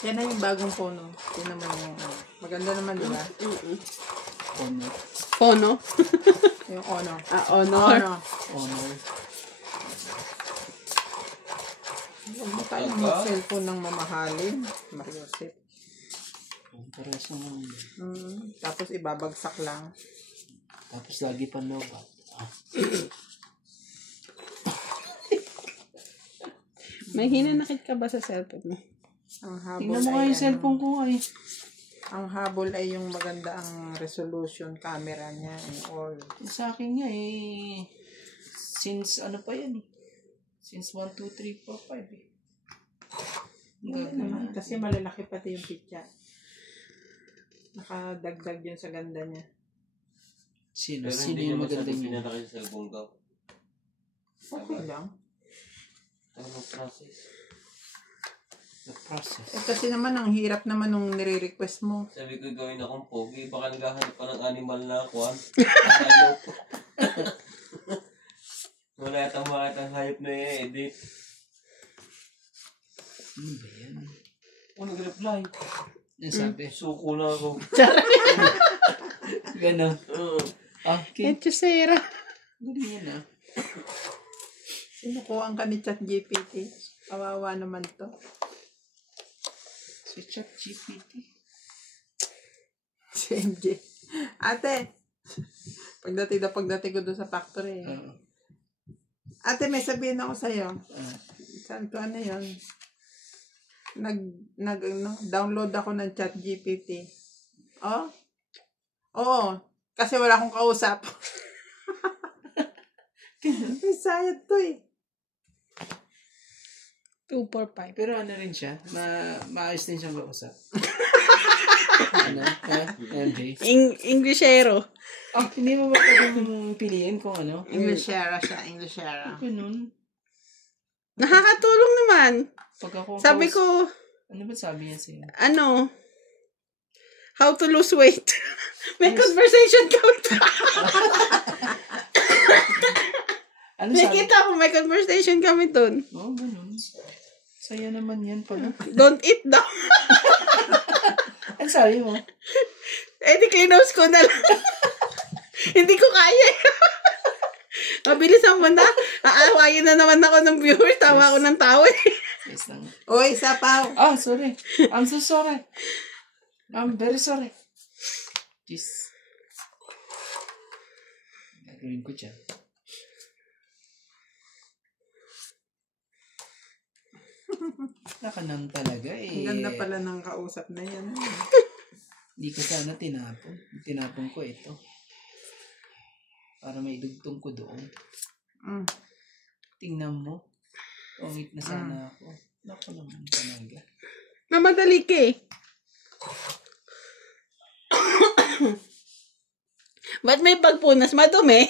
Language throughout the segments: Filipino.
Yan na yung bagong Pono. Yan naman yung maganda naman, di ba? Pono? Yung Ono. Honor. Honor. Huwag mo tayong mag-cellphone ng mamahalin. Mariosip. Pares naman. Tapos ibabagsak lang. Tapos lagi pa lobat. May hinanakit ka ba sa cellphone mo? Ang habol Tingnan mo nga yung cellphone ko ay. Ang habol ay yung maganda ang resolution camera niya and all. Sa akin nga eh. Since ano pa yan eh. Since 1, 2, 3, 4, 5 eh. Kasi malalaki pati yung picture. Nakadagdag yun sa ganda niya. Sino Pero yung maganda niya? pinalaki sa cellphone ko. Okay lang. Ano process? The process. Kasi naman, ang hirap naman nung nire-request mo. Sabi ko gawin akong pogi, baka naghahanap pa ng animal na ako. Wala yatang makatang hayop na i-edit. Ano ba yan? Ako nag-reply. Yan sabi. Suko na ako. Ganon. Okay. Etchusera. Galing yan ah. Sinukuhaan ka ni ChatGPT. Kawawa naman to. Si ChatGPT. Si MJ. Ate, pagdating ko doon sa factory. Ate, may sabihin ako sa'yo. Saan ko ano yun? Download ako ng ChatGPT. Oh? Oo. Kasi wala akong kausap. May sayad to eh. 245. Pero ano rin siya, maayos din siyang kausap. Ano? MJ? Englishero. Hindi mo ba pwedeng piliin kung ano? Englishera siya, Englishera. Ganun. Nakakatulong naman. Pag ako Sabi ko, ano ba sabi niya sa'yo? how to lose weight. May conversation kami. Ano sabi? Nakita ko, may conversation kami dun. Oo, ganun. Saya naman yan pala. Don't eat daw. Ano sabi mo? Di cleanhouse ko na lang. Hindi ko kaya. Mabilisan mo na. Aawayin na naman ako ng viewer. Tama ako ng tao eh. Yes lang. Uy, sapaw. Sorry. I'm so sorry. I'm very sorry. Jeez. Gagawin ko dyan. Nakanan talaga eh. Ang ganda pala ng kausap na yan. Hindi ko sana tinapon. Tinapon ko ito. Para may idugtong ko doon. Tingnan mo. Ungit na sana ako. Naku naman talaga. Mamadali ka eh. Ba't may pagpunas? Madumi.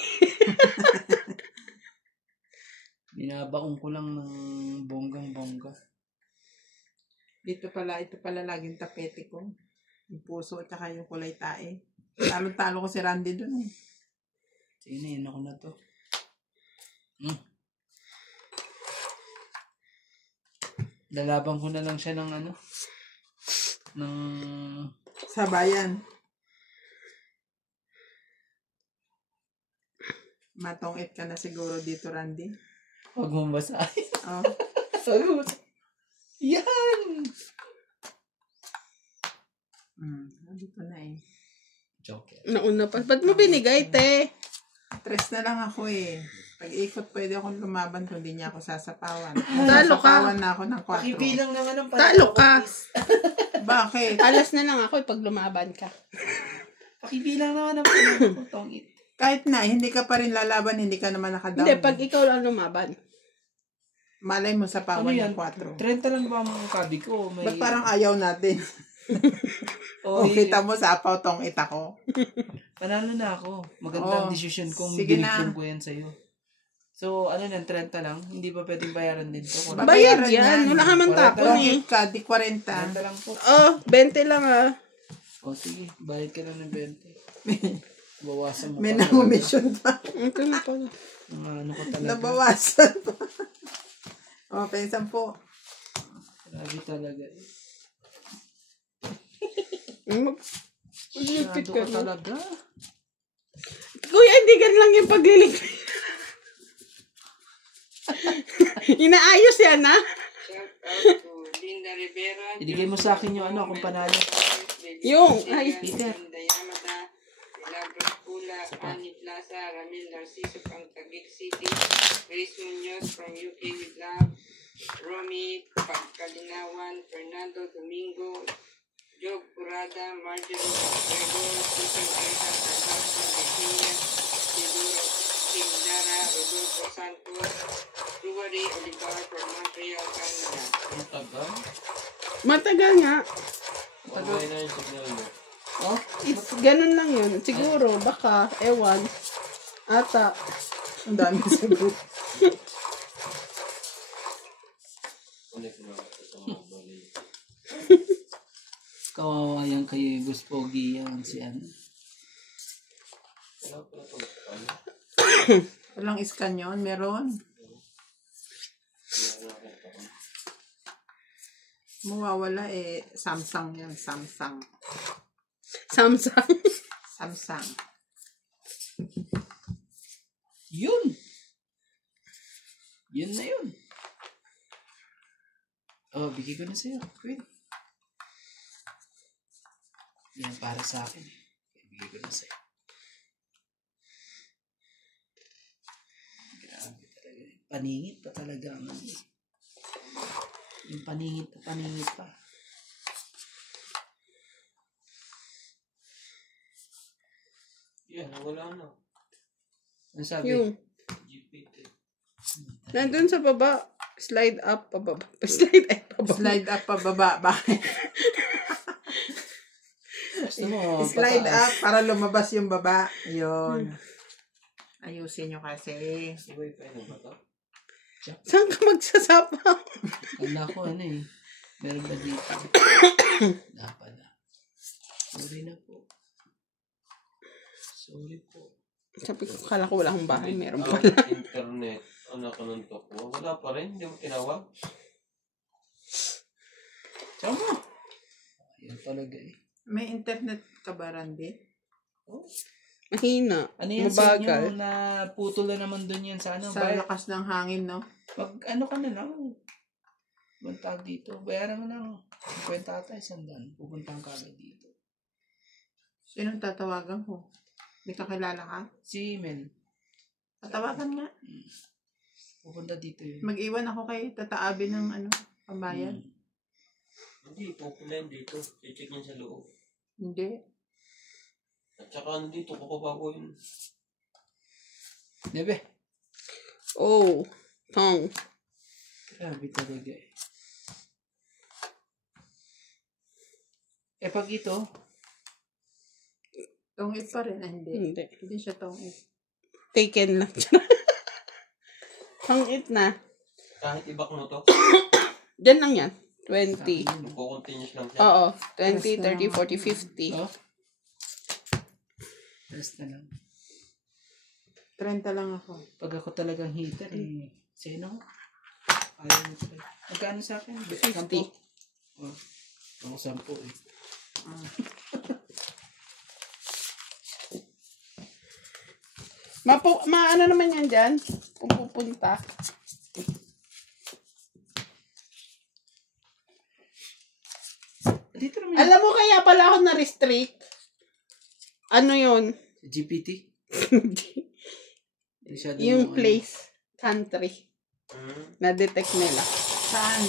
Binabaong ko lang ng bonggang-bongga. Ito pala laging tapete ko. Yung puso at saka yung kulay tae. Talo-talo ko si Randy dun eh. Sige na, yun ako na to. Lalaban ko na lang siya ng ano? Ng... Sabayan. Matong-it ka na siguro dito, Randy. Huwag mong basahin. Oh. Huwag mong basahin. Yan! Dito na eh. Joke. Nauna pa. Ba't mo binigay, te? Stress na lang ako eh. Pag-ikot, pwede akong lumaban kung hindi niya ako sasapawan. Talo ka. Sasapawan na ako ng 4. Ibilang naman ang Talo ka. Bakit? Alas na lang ako pag lumaban ka. Pakibilang naman ang pinaputong it. Kahit na, hindi ka pa rin lalaban, hindi ka naman nakadown. Hindi, pag ikaw lang lumaban. Malay mo sa pawan ng 4. 30 lang ba ang kabi ko? Ba't parang ayaw natin? O kita mo, sapaw tong ita ko. Panalo na ako. Magandang decision kung sige binigyan ko yan sa'yo. So, ano yan, 30 lang? Hindi pa pwedeng bayaran dito? Bayad yan. Wala ka man tapon eh. Tongit ka, di 40. 30 lang po. 20 lang ah. O sige, bayad ka lang ng 20. Bawasan mo May pa talaga. na-omission pa. Ito na pala. Mga ano ko talaga. Nabawasan pa. Okay, 10. Grabe talaga. Maglipit Masyado ka ka na. talaga. Kuya, hindi gan lang yung paglilipit. Inaayos yan, ha? Linda Rivera, Ibigay mo sa akin yung ano, kung panalo. Yung, ay, Peter. Yamada, Milagros Pula, Annie Plaza, Ramil Narciso from Taguig City, Grace Munoz from UK with Love, Romy Pagkalinawan, Fernando Domingo, Job Curada, Marjorie Macgregor, Susan Aizan Carlos from Virginia, Siduro Singdara, Rodolfo Santos, Ruwari Olivar from Montreal, Canada. Ang tagal. Matagal nga. Okay na yung signal mo. Oh, Ganun lang yun. Siguro, baka, ewan. Ata. Ang dami sagot. Ulit na ako sa mga bali. kawawa yan kay Gus Pogi yan si ano. Wala pala ito. Ano? Walang iskan yun. Meron. Mawawala Samsung yan. Samsung. Samsung. Samsung. Yun! Yun na yun. Oh, bigay ko na sa'yo. Queen. Yan para sa akin. Bigay ko na sa'yo. Grabe talaga. Paningit pa talaga ang ano. Yung paningit pa. Yan, wala na. Ano sabi? Yung, GPT. nandun sa baba. Slide up, pababa. Slide up, pababa. Slide up pababa. Bakit? Gusto mo, Slide pataas. up para lumabas yung baba. Yun. Ayusin nyo kasi. Si Wi-Fi na ba ito? Saan ka magsasapa? Kala ko ano eh. Meron ba dito? Dapat na. Sorry na po. Sorry po. Sabi ko, kala ko wala akong bahay. Meron Ah, pala. internet. Anak ko ng toko. Wala pa rin. Hindi mo tinawag. Sama. Yan talaga eh. May internet ka ba, Randy? Oh. Mahina. Ano yan sa inyo Mabagal. na putol na naman dun yan sa ano? Sa lakas ng hangin, no? Pag ano ka na lang. Bantag dito. Bayaran mo lang. 50 ata 100. Pupuntahan ka agad dito. Sinong tatawagan ko? May kakilala ka? Si Mel. Tatawagan nga. Pupunta dito yun. Mag-iwan ako kay tataabi ng pambayad. Hindi, pupulan dito. I-check niyan sa loob. Hindi. At saka dito, kukuha ko yun. Nebe. Oh. Tong. Grabe talaga eh. Pag ito, Tongit pa rin. Hindi. Hindi. Hindi siya tongit. Taken lang. Tong-it na. Kahit ibak mo to, Diyan lang yan. 20. magko-continuous lang siya. Oo. 20, Rest na 30, lang. 40, 50. oh. Rest na lang. 30 lang ako. Pag ako talagang hater eh. Sa'yo na ako. Ayaw mo talaga. Magkano sa akin? 50. Oh. Ako 10 eh. Ano naman yan dyan? Kung pupunta. Dito naman Alam mo kaya pala ako na-restrict? Ano yun? GPT? Masyado Yung mo, place. Country. Na-detect nila. Saan?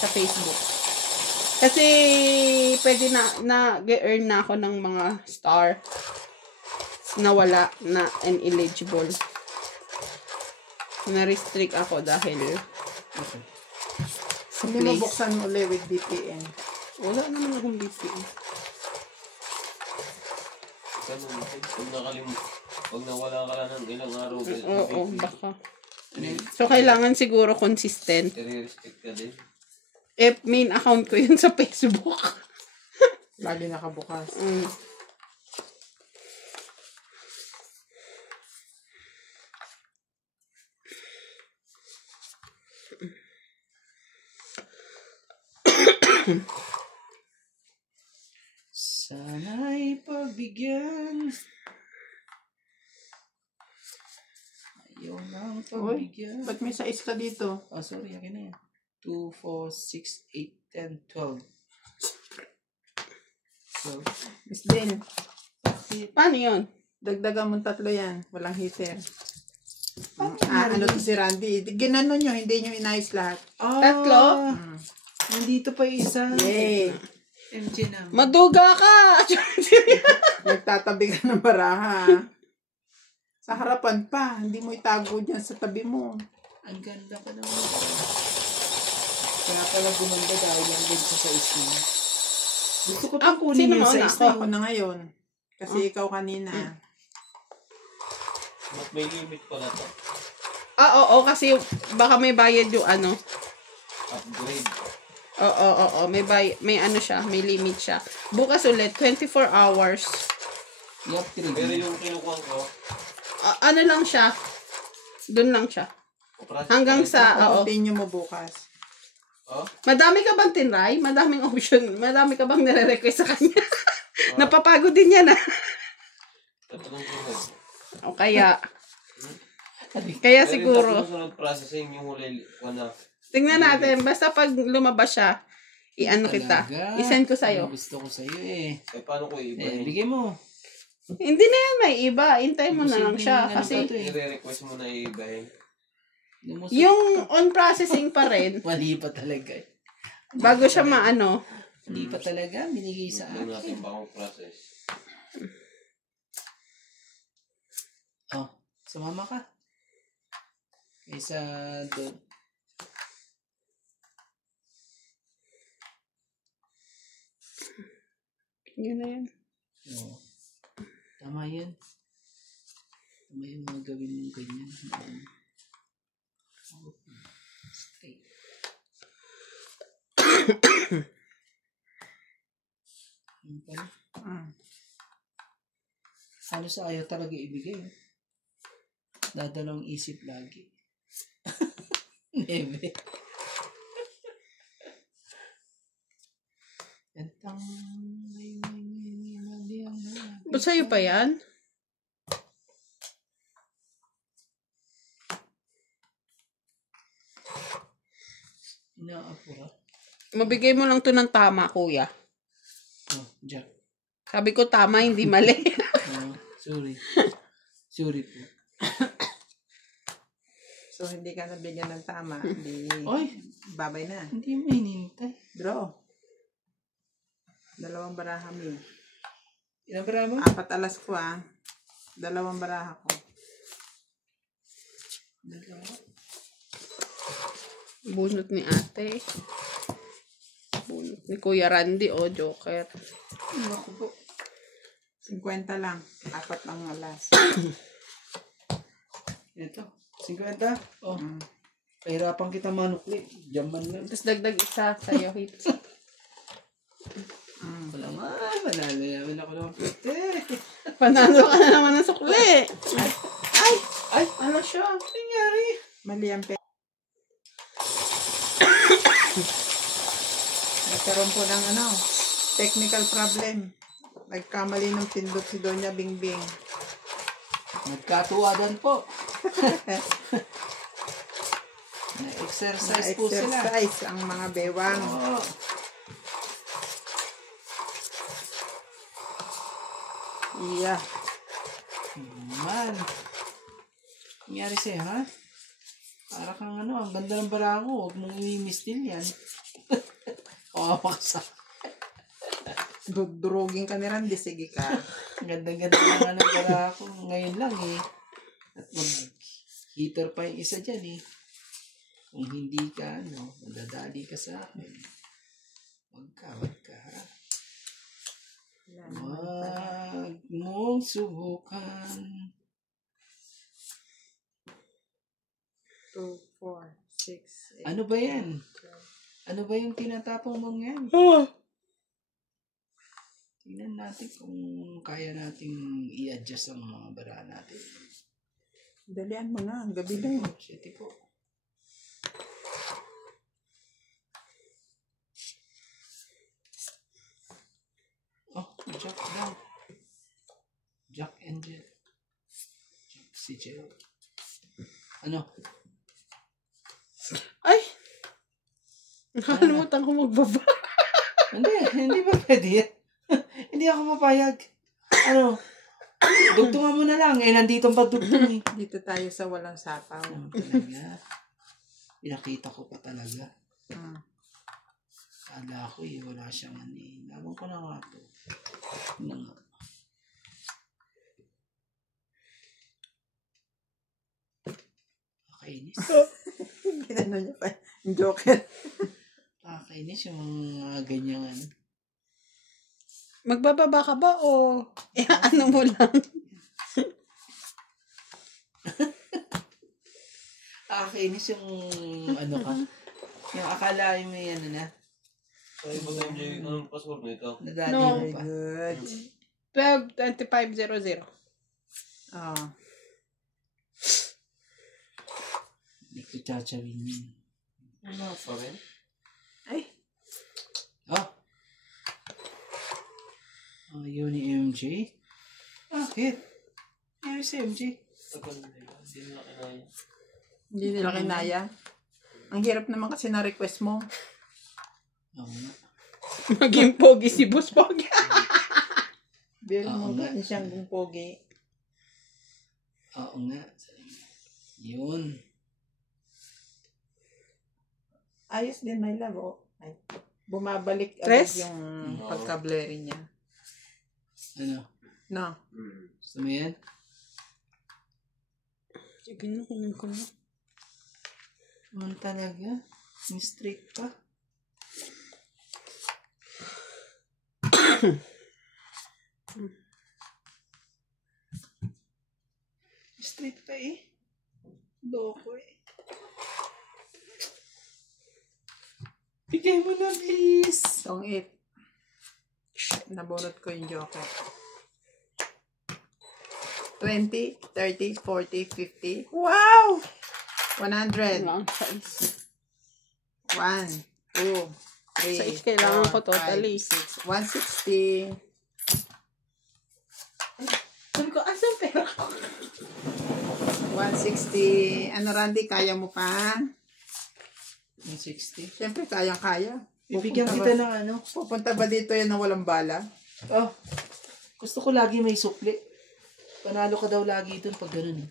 Sa Facebook. Kasi pwede na-earn na ako ng mga star na wala na ineligible. Na-restrict ako dahil Okay. sa Hindi mo place. buksan mo ulit with VPN. Wala naman akong VPN. Ganun. Pag nakalimut, pag nawala ka lang ng ilang araw, Oo, baka. So, kailangan siguro consistent. i-restrict ka din. Main account ko yun sa Facebook. Lagi nakabukas. Sana'y pagbigyan. Ayaw nang pagbigyan. Ba't may 6 ka dito? Oh, sorry. Akin na yan. 2, 4, 6, 8, 10, 12. 12. Miss Din, Paano yun? dagdagan mong 3 yan. Walang heater. Ano to si Randy? Ginano nyo, hindi nyo inayos lahat. Tatlo? Nandito pa yung isa. Yay! MJ na. Maduga ka! Nagtatabi ka ng baraha. Sa harapan pa, hindi mo itago dyan sa tabi mo. Ang ganda ka naman. Kaya pala gumanda dahil lang din sa size niya. Gusto ko pang kunin sino yung mo? size Ako na ngayon. Kasi ikaw kanina. Mas may limit pala to. Oo, kasi baka may bayad yung ano. Upgrade. Oo, may ano siya, may limit siya. Bukas ulit, 24 hours. I-upgrade. Pero yung kinukuha ko, Ano lang siya? Doon lang siya. Hanggang sa, Continue mo bukas. Oh? Madami ka bang tinry? Madaming option. Madami ka bang nire-request sa kanya? Napapagod din yan Tatanong ko. O kaya siguro. Sunod processing yung huli ko na. Tingnan natin. Basta pag lumabas siya, i-ano kita. Talaga. I-send ko sa'yo. Gusto ko sa'yo eh. Eh, paano ko ibahin? Bigay mo. Hindi na yan may iba. Hintay mo na lang siya. Kasi I-request mo na ibahin. yung on processing pa rin, Mali pa talaga eh. bago siya maano. Mali pa talaga. Binigay sa Hindi akin. natin pa akong process. Oh, sumama ka. Kaysa doon. Yun na yan. Oh. Tama yan. Tama yung mga gawin mong ganyan. Stay. Ano pala? Ano sa ayaw talaga ibigay? Dadalawang isip lagi. Nebe. Entang may Ba't sa'yo pa yan? inaapura. Mabigay mo lang to ng tama, kuya. Oh, Jack. Sabi ko tama, hindi mali. Oh, sorry. Sorry po. So, hindi ka nabigyan ng tama. Hindi, Oy, babay na. hindi mo hinintay. Draw. 2 baraha mo. Ilang para mo? 4 alas ko 2 baraha ko. Bunot ni ate. Bunot ni Kuya Randy, joker. Naku po. 50 lang. 4 lang alas. Ito. 50? Oh. Pahirapan kita manukli. Jaman lang. Tapos dagdag isa sa'yo, hits. Wala man. Manalo namin ako ng pwede. Panalo ka na naman ng sukli. Ay! Ano siya? Nangyari? Mali ang Nagkaroon po ng technical problem. Nagkamali ng pindot si Doña Bingbing. Nagkatuwadan po. Na-exercise po sila. Na-exercise ang mga bewang. Oh. Yeah. Man. Nangyari sa'yo, ha? Para kang ang ganda ng bara ko. Huwag mong i-mistil yan. Kawawa ka sa... Droging ka ni Randy. Sige ka. Ganda-ganda lang ng bara ko. Ngayon lang eh. At mag-heater pa yung isa dyan eh. Kung hindi ka, madadali ka sa akin. Wag ka, ha? Wag mong subukan. 2, 4, 6, 8. Ano ba yan? Ano ba yung tinatapong mong yan? Tingnan natin kung kaya nating i-adjust ang mga bara natin. Dalian mo na. Ang gabi na yun. Siyete po. Si Joe. Ano? Ay! Nakalimutan ko magbaba. Hindi ba pwede yan? Hindi ako mapayag. Ano? Dugtungan mo na lang. Nandito ang pagdugtong eh. Dito tayo sa walang sapaw. Talaga. Pinakita ko pa talaga. Mm. Kala ko wala siyang Laban ko na nga po. Ano nga. Nakakainis. Ginano niya pa. Yung joker. Nakakainis yung mga ganyan Magbababa ka ba o ano mo lang? Nakakainis yung ano ka. Yung akala mo yan na. So, iba nga yung anong password nito? Nadali No. mo pa. Good. 12-2500. Oh. Hindi ko tsachawin yun. Ano pa rin? Ay. Yun ni MJ? Bakit? Ano si MJ? Tagal na yun. Hindi nila kinaya. Hindi nila kinaya. Ang hirap naman kasi na request mo. Oo nga. Maging pogi si Boss Pogi. Biro mo Oo nga. ganun siyang pogi. Oo nga. Yun. Ayos din, my love. Oh. Ay, bumabalik Tres? agad yung pagka-blurry niya. Ano? No. Gusto mo yan? Sige na, kunin ko na. Ano talaga? Yung straight pa? Straight pa eh. Loko eh. Bigay mo na please. Song 8. Nabunot ko yung joker. 20, 30, 40, 50. Wow! 100. Lang size. 1, 2, 3, Size kailangan ko totally. 6, 160. Sabi ko, asan pera ko? 160. Ano, Randy, kaya mo pa? 160. Siyempre, kayang-kaya. Bibigyan kita ng ano. Pupunta ba dito yan na walang bala? Oh, gusto ko lagi may sukli. Panalo ka daw lagi dun pag ganun eh.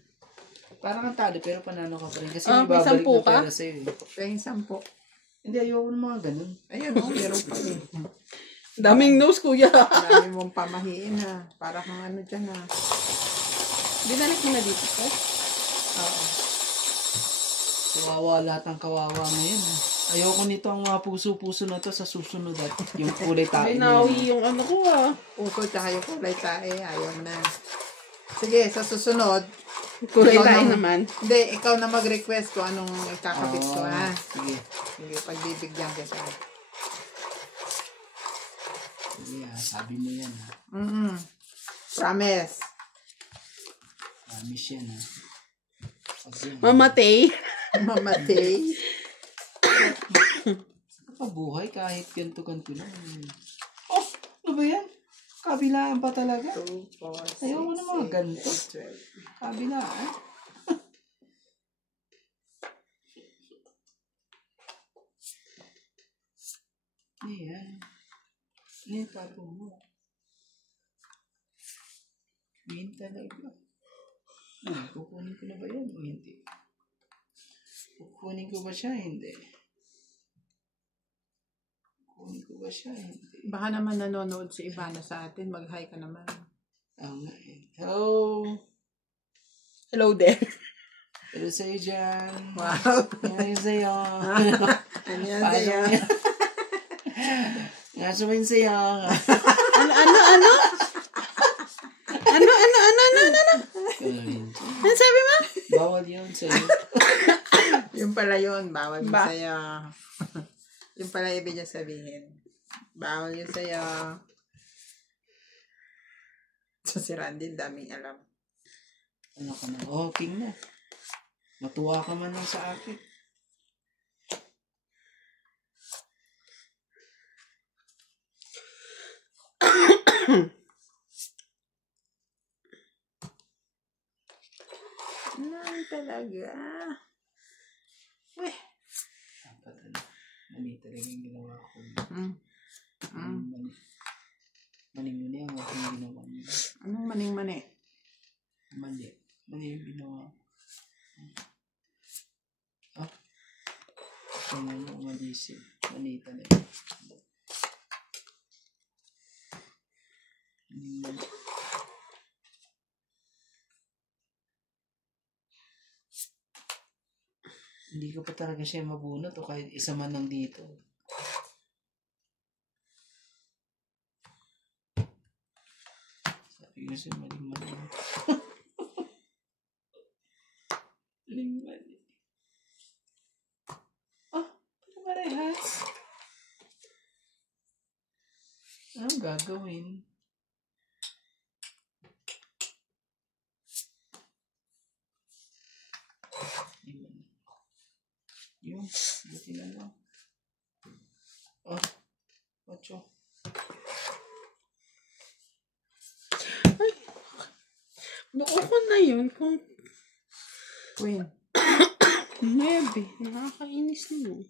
Parang ang talo pero panalo ka pa rin. Kasi may May babalik 10 na ka? pera sa'yo eh. Pahing 10. Hindi, ayoko ng mga ganun. Ayun, oh, meron pa rin. Daming nose, kuya. Dami mong pamahiin ha. Para kang ano dyan ha. Dinalik mo na dito, sir. Oo. Kawawa lahat ng kawawa ngayon eh. Ayoko nito ang mga puso-puso na to sa susunod at yung kulay tayo na yun. Binawi yung ano ko ah. Puso tsaka yung kulay tae. Ayaw na. Sige, sa susunod. Kulay Ikaw tayo na- naman. Hindi, ikaw na mag-request kung anong ikakabit ko ha. Sige. Sige, pagbibigyan kita. Sige sabi mo yan ha. Promise. Promise yan ha. Pag yan, Mamatay. Mamatay. kapabuhay kahit ganito-ganito lang. Oh, ano ba yan? Kabilaan pa talaga. 2, 4, 6, Ayoko na mga ganito. 12. Kabilaan. Ayan. Ano yung tapo mo? Green talaga. Kukunin ko na ba yan o hindi? Kukunin ko ba siya? Hindi. Kukunin ko ba siya? Hindi. Baka naman nanonood si Ivana sa atin. Mag-hi ka naman. Nga eh. Hello! Hello there. Hello sa'yo dyan. Wow. Hello sa'yo. Ano yan sa'yo? Nga sumayin sa'yo. Ano? Ano sabi mo? Bawal yun sa'yo. Yung pala yun. Bawal yun Ba? sa'yo. Yung pala ibig niya sabihin. Bawal yun sa'yo. So si Randy, daming alam. Ano ka na? Oh, king na. Matuwa ka man lang sa akin. Nang talaga. Weh. Dapat ano. Mali talaga yung ginawa ko. Mm. Mm. Mali. Mali ang aking ginawa niya. Anong maning-mani? Mali. Mali yung ginawa ko. Ah. Tingnan mo, malisip. Mali talaga. Mali. Hindi ko pa talaga siya mabunot o kahit isa man lang dito. Sabi ko siya maling-mali. Maling-mali. Oh, parehas. Anong gagawin? Yun, buti na lang. Oh, 8. Buo ko na yun kung Queen. 9. Nakakainis na yun.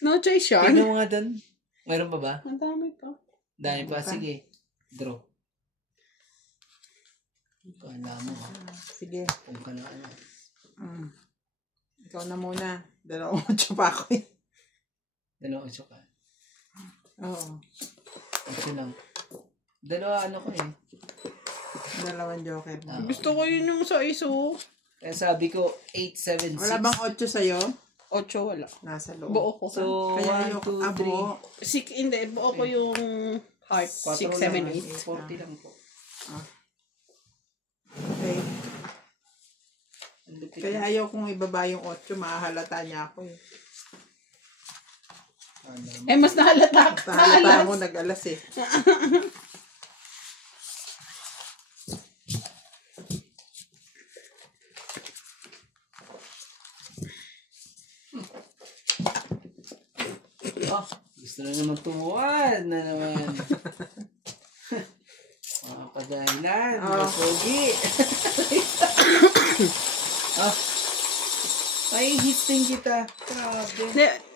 No choice yun. Tingnan mo nga doon. Mayroon pa ba? Ang dami pa. Dahil pa, sige. Draw. Kala mo ha. Sige. Kung ka na ano. Ikaw na muna. 2 pa ako eh. 2 ka. Oo. 8 lang. 2 ano ko eh. 2 joker. Gusto ko yun yung sa iso. Kaya sabi ko, 8, 7, 6. Wala bang 8 sa'yo? 8 wala. Nasa loob. Buo ko. So, Kaya 1, yung 2, 3. abo. Hindi, buo ko yung heart. 6, 7, 8. 40 lang po. Okay. Ang lupit. Kaya ayaw kong ibaba yung 8. Mahahalata niya ako eh. Mas nahalata ka. Mahalata mo nag-alas eh. Oh, gusto na naman tumuan na naman. Mga pagainan, mga pogi. Oh, ay hits din kita. Grabe.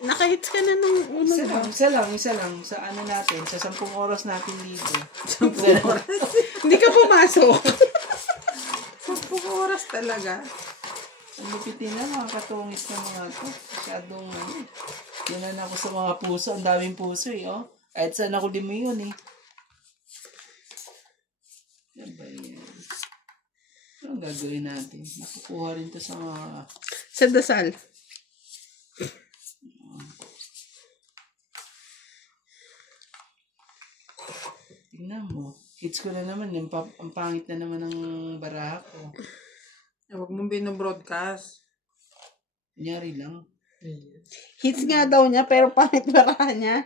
Nakahits ka na nung unang Isa lang. Sa ano natin, sa 10 oras natin dito. 10 oras. Hindi ka pumasok. 10 oras talaga. Ang lupitin na, mga katungis na mga to. Masyadong, yun ako sa mga puso. Ang daming puso eh, oh. Kahit saan ako yun eh. Yan ba yan? Anong gagawin natin? Nakukuha rin to sa mga... Sa dasal. Tingnan mo. Hits ko na naman. Ang pangit na naman ng baraha ko. Huwag mong binobroadcast. Kunyari lang. Hits nga daw niya, pero pangit baraha niya.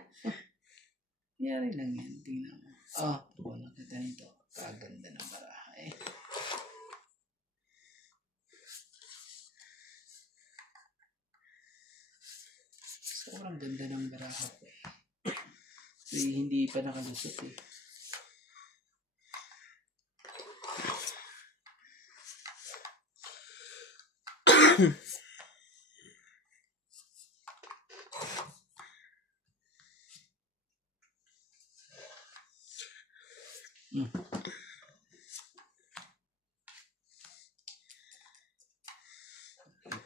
Kunyari lang yan. Tingnan mo. Oh, nakita nito. Kaganda ng baraha eh. Sobrang ganda ng baraha ko eh. Hindi pa nakalusot eh.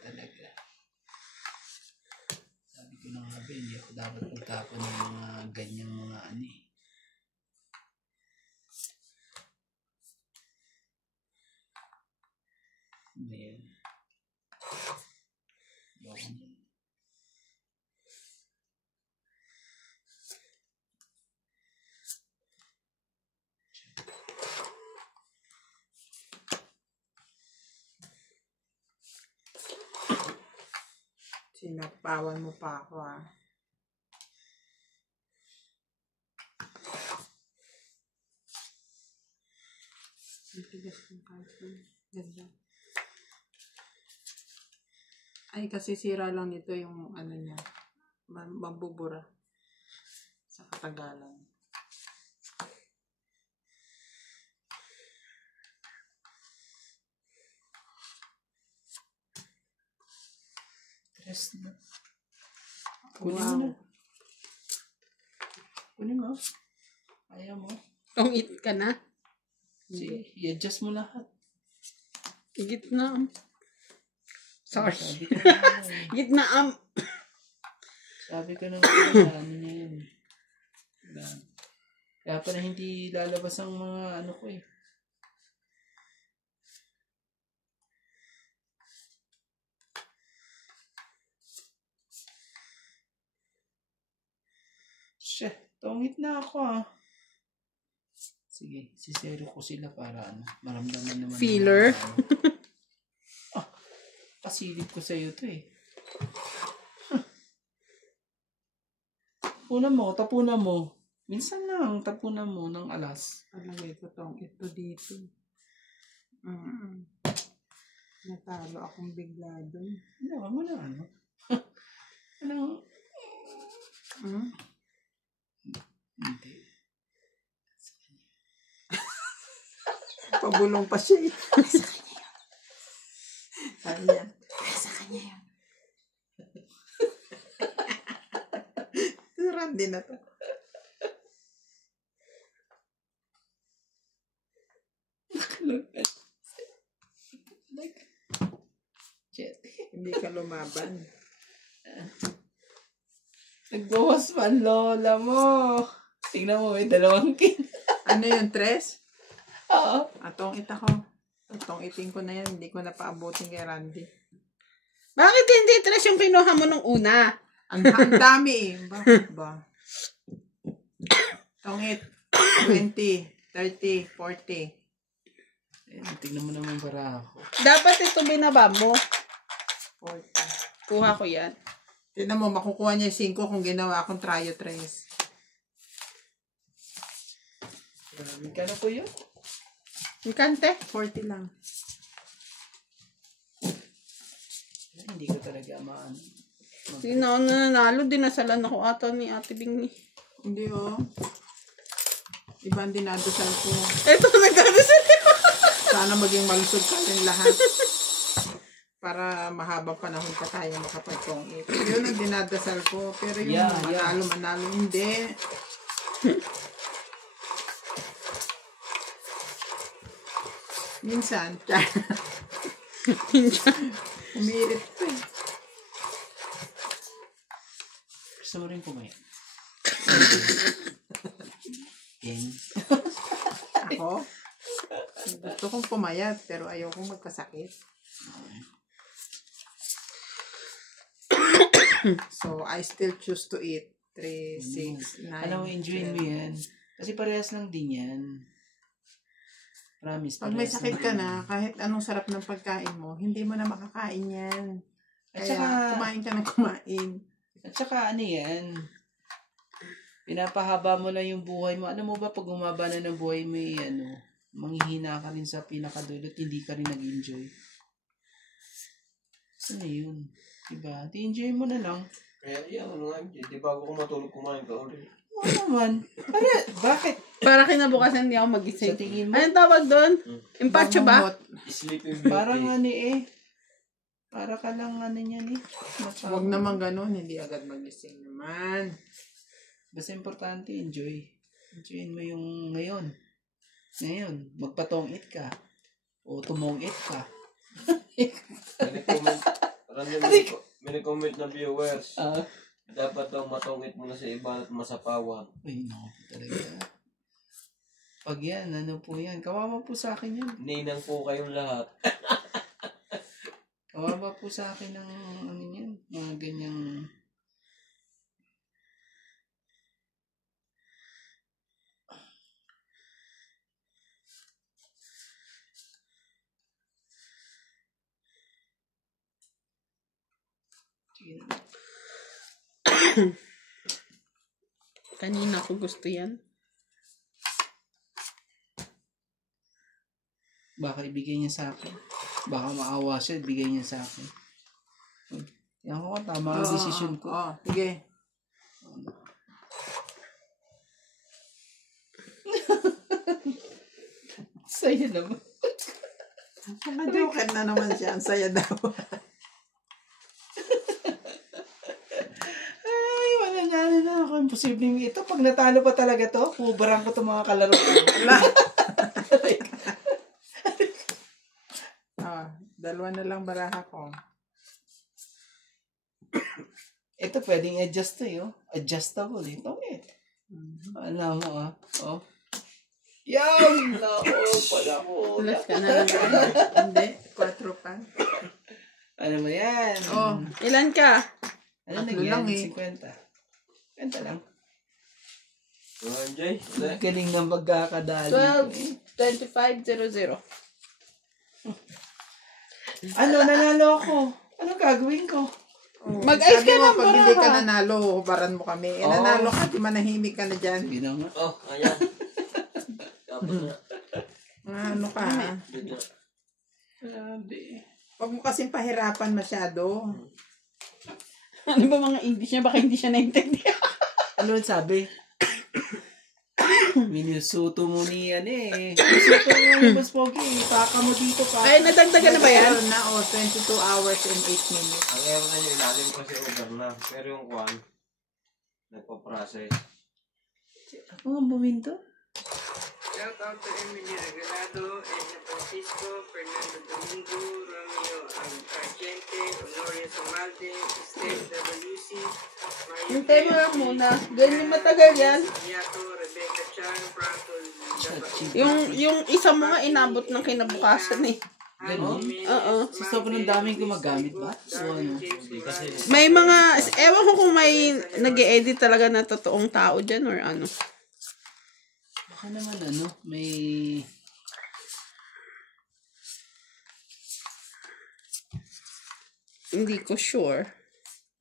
Talaga. Sabi ko na nga ba, hindi ako dapat magtapon ng mga ganyang mga ano eh. Ayan. Ayoko na. Sinapawan mo pa ako ah. Tigas ng calcium. Ganda. Ay, kasi sira lang nito yung ano niya. Mabubura. Sa katagalan. Stress na. Kunin mo na. Kunin mo. Ayaw mo. Kung eat ka na. Sige, i-adjust mo lahat. Gitna. Sorry. Sabi ko na, Gitna. sabi ko na, ano niya yun. Kaya pa na hindi lalabas ang mga ano ko eh. Shit, tungit na ako ah. Sige, sisero ko sila para ano, maramdaman naman. Feeler. nila, ano. Pasilip ko sa'yo to eh. Tapunan mo. Minsan lang, tapunan mo ng alas. Palagay ko tong ito dito. Natalo akong bigla dun. Hindi, wag mo na ano. Anong, hindi. Pabulong pa siya eh. Sabi niya. Sa kanya yun. Randy na to. Hindi ka lumaban. Nagbawas pa ang lola mo. Tingnan mo, may 2 kin. Ano yun, tres? Oo. Atong ita ko. Atong iting ko na yan. Hindi ko na paabutin kay Randy. Bakit hindi tres yung kinuha mo nung una? Ang dami eh. Bakit ba? Tongit. 20, 30, 40. Tingnan mo naman para ako. Dapat ito binaba mo. 40. Kuha ko yan. Tignan mo, makukuha niya yung 5 kung ginawa akong tryo tres. Grabe ka na po yun. Kante. 40 lang. Hindi ko talaga maano. Sino nanalo? Dinasalan ako ata ni Ate Bing. Hindi oh. Ibang dinadasal ko. Ito, nagdadasal ko. Sana maging malusog ka rin lahat. Para mahabang panahon pa tayo makapagtongit. Yun ang dinadasal ko. Pero yung manalo, hindi. Minsan, umirit ko eh. Gusto mo rin kumain. Ako, gusto kong pumayat, pero ayokong magkasakit. So, I still choose to eat 3, 6, 9. Alam mo, enjoy mo yan. Kasi parehas lang din yan. Promise. Pag may sakit ka na, kahit anong sarap ng pagkain mo, hindi mo na makakain yan. At Kaya, saka, kumain ka ng kumain. at saka ano yan, pinapahaba mo na yung buhay mo. Ano mo ba, pag umaba na ng buhay mo, manghihina ka rin sa pinakadulot, hindi ka rin nag-enjoy. Ano yun? Diba? Di-enjoy mo na lang. Kaya yan, ano nga, di bago ko matulog kumain ka ulit. Oo naman. Bakit? Para kinabukasan hindi ako magising. Sa tingin mo? Anong tawag doon? Empacho ba? Bangungot. Sleeping Beauty. Parang ano eh. Para ka lang ano niyan eh. Huwag naman ganun, hindi agad magising naman. Basta importante, enjoy. Enjoyin mo yung ngayon. Ngayon, magpatong-it ka. O tumong-it ka. May nag-comment na viewers. Ah. Dapat daw matungit muna sa iba at masapawan. Ay, no. Talaga. Pag yan, ano po yan? Kawawa po sa akin yan. Ninang po kayong lahat. Kawawa po sa akin ng ano yan. Mga ganyang... Sige na. Kanina ko gusto yan. Baka ibigay niya sa akin. Baka maawa siya, ibigay niya sa akin. Yan ko, tama ang desisyon ko. Oo, sige. Saya naman. Naka-joker na naman siya. Ang saya daw. Ay, wala nga na ako. Imposibleng ito. Pag natalo pa talaga to, hubarang ko itong mga kalaro ko. Dalawa na lang baraha ko. Ito pwedeng adjust to yun. Adjustable ito Alam mo Oh. Yan! Pala ko. Plus ka na lang. Hindi, 4 pa. Ano mo yan? Oh, Ilan ka? Ano tatlo nagyan? lang 50. 50 lang. Jay, Galing ng pagkakadali. 12, 25, 00. Ano, nanalo ako. Ano gagawin ko? Mag-ice sabi ka mo, ng pag hindi ka baraha. nanalo, hubaran mo kami. Eh, nanalo ka, di manahimik ka na dyan. Sige na nga. oh, ayan. Tapos na. Ano ka, ha? Dito. Grabe. Huwag mo kasing pahirapan masyado. Ano ba mga English niya? Baka hindi siya naintindihan. Ano sabi? Minusuto mo niyan Minusuto mo ni Boss Pogi. Paka mo dito pa. Ay, nadagdagan na ba yan? Meron na, 22 hours and 8 minutes. Ang error na yung ilalim kasi over na. Pero yung kwan, nagpa-process. Ako nga buminto? Shout out to Emily Regalado, Edna Francisco, Fernando Domingo, Romeo Argente, Honorio Somalde, Steph WC, Mario Hintay mo lang muna. Ganyan matagal yan. Yato, Rebecca Chan, Franco Yung isa mo nga inabot ng kinabukasan eh. Ganon? Oo. Sa sobrang daming gumagamit ba? So ano? Hindi kasi May mga, ewan ko kung may nag-e-edit talaga na totoong tao dyan or ano. Baka naman may... Hindi ko sure.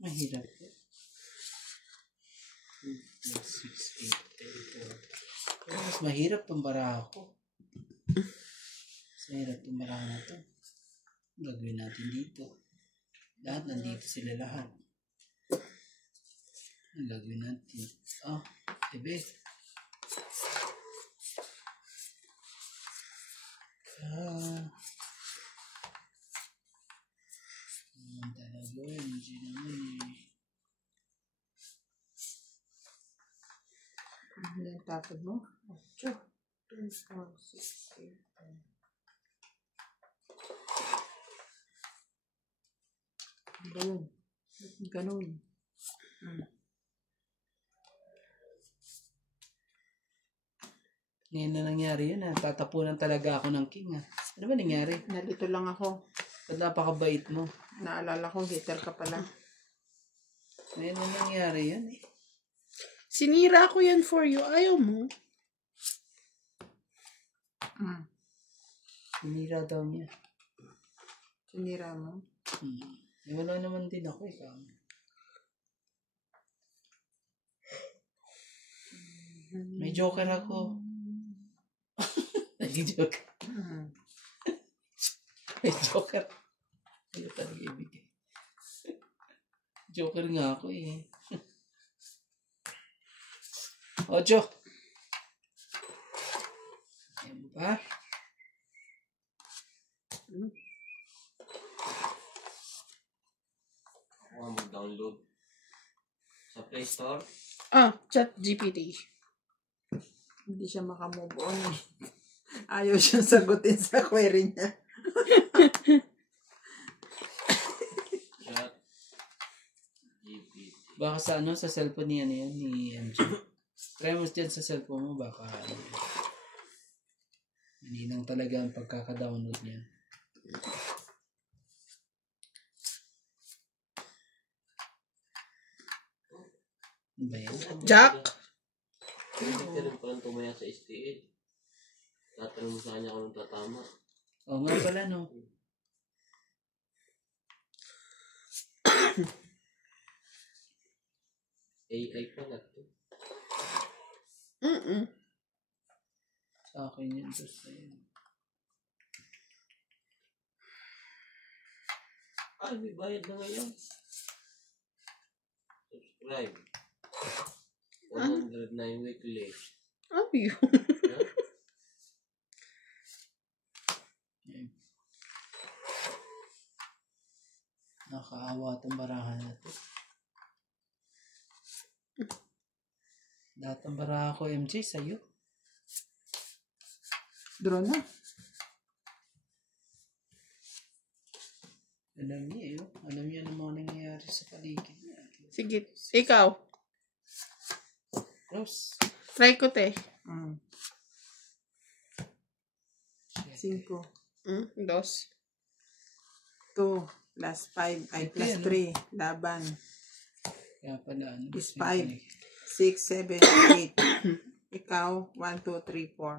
Mahirap. 6, 8, 34. Mas mahirap itong baraha ko. Mas mahirap itong baraha na ito. Ang gagawin natin dito. Lahat nandito sila lahat. Ang gagawin natin. Ebe. Ang talaga yun. Hindi naman Ano yung tapos mo? 8, 2, 4, 6, 8. Ganun. Ganun. Ngayon na nangyari yun Tatapunan talaga ako ng king Ano ba nangyari? Nalito lang ako. Ba't napakabait mo? Naalala ko, hater ka pala. Ngayon na nangyari yun Sinira ko yan for you. Ayaw mo. Sinira daw niya. Sinira mo. Wala naman din ako May joker ako. Nag-joke. May joker. Ayaw talaga ibigay. Joker nga ako Ocho. Ayan mo ba? mag-download sa Play Store. Chat GPT. Hindi siya makamove on Ayaw siyang sagutin sa query niya. Chat GPT. Baka sa cellphone niya ni MJ. Try mo dyan sa cellphone mo, baka maninang talaga ang pagkaka-download niya. Ano ba yan? Jack? Hindi ka rin palang tumaya sa STA. Tatanong mo sa kanya kung tatama. Oo nga pala, no? AI pala to. Mm-mm. Sa akin yun. Tapos, ayun. Ay, may bayad na ngayon. Subscribe. 109 weekly. Ano yun? Huh? Nakakaawa itong barahan na to. Lahat ng baraha ko, MJ, sa'yo. Draw na. Alam niya, eh. Alam niya ang mga nangyayari sa paligid niya. Sige, ikaw. Close. Try ko, te. 5. 2. 2 plus 5 ay Ito plus yan, 3. Laban. Kaya pala, ano. Is 5. 6, 7, 8. Ikaw, 1, 2, 3, 4.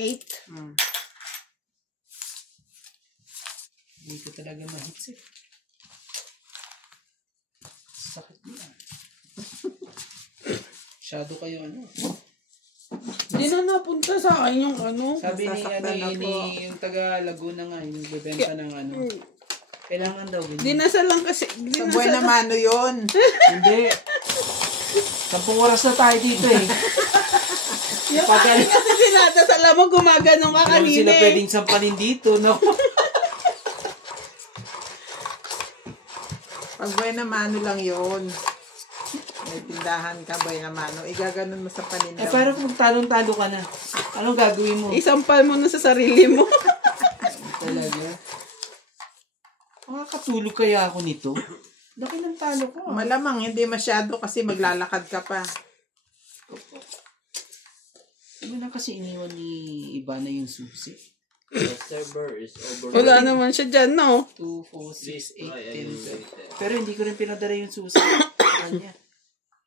8. Hindi ko talaga mahits eh. Sakit niya. Masyado kayo ano. Di na napunta sa akin yung ano. Sabi ni, Nasasaktan ako. yung taga Laguna nga, yung bebenta ng ano. Kailangan daw. Di nasa lang kasi. Di Sa nasa, buhay na mano yun. Hindi. 10 oras na tayo dito eh. yung akin kasi dinadasal mo gumaganong ka Hindi naman kanina. sila pwedeng sampalin dito, no? Pag buhay na mano lang yun. May tindahan ka, buhay na mano. Igaganon mo sa panindaw. Pero kung talong-talo ka na, anong gagawin mo? Isampal mo na sa sarili mo. Talaga? Makakatulog kaya ako nito? Laki ng talo ko. Malamang, hindi masyado kasi maglalakad ka pa. Ano na kasi iniwan ni Ivana yung susi? The server is over. Wala naman siya dyan, no? 2, 4, 6, 8, Please try and 10. Pero hindi ko rin pinadala yung susi sa kanya.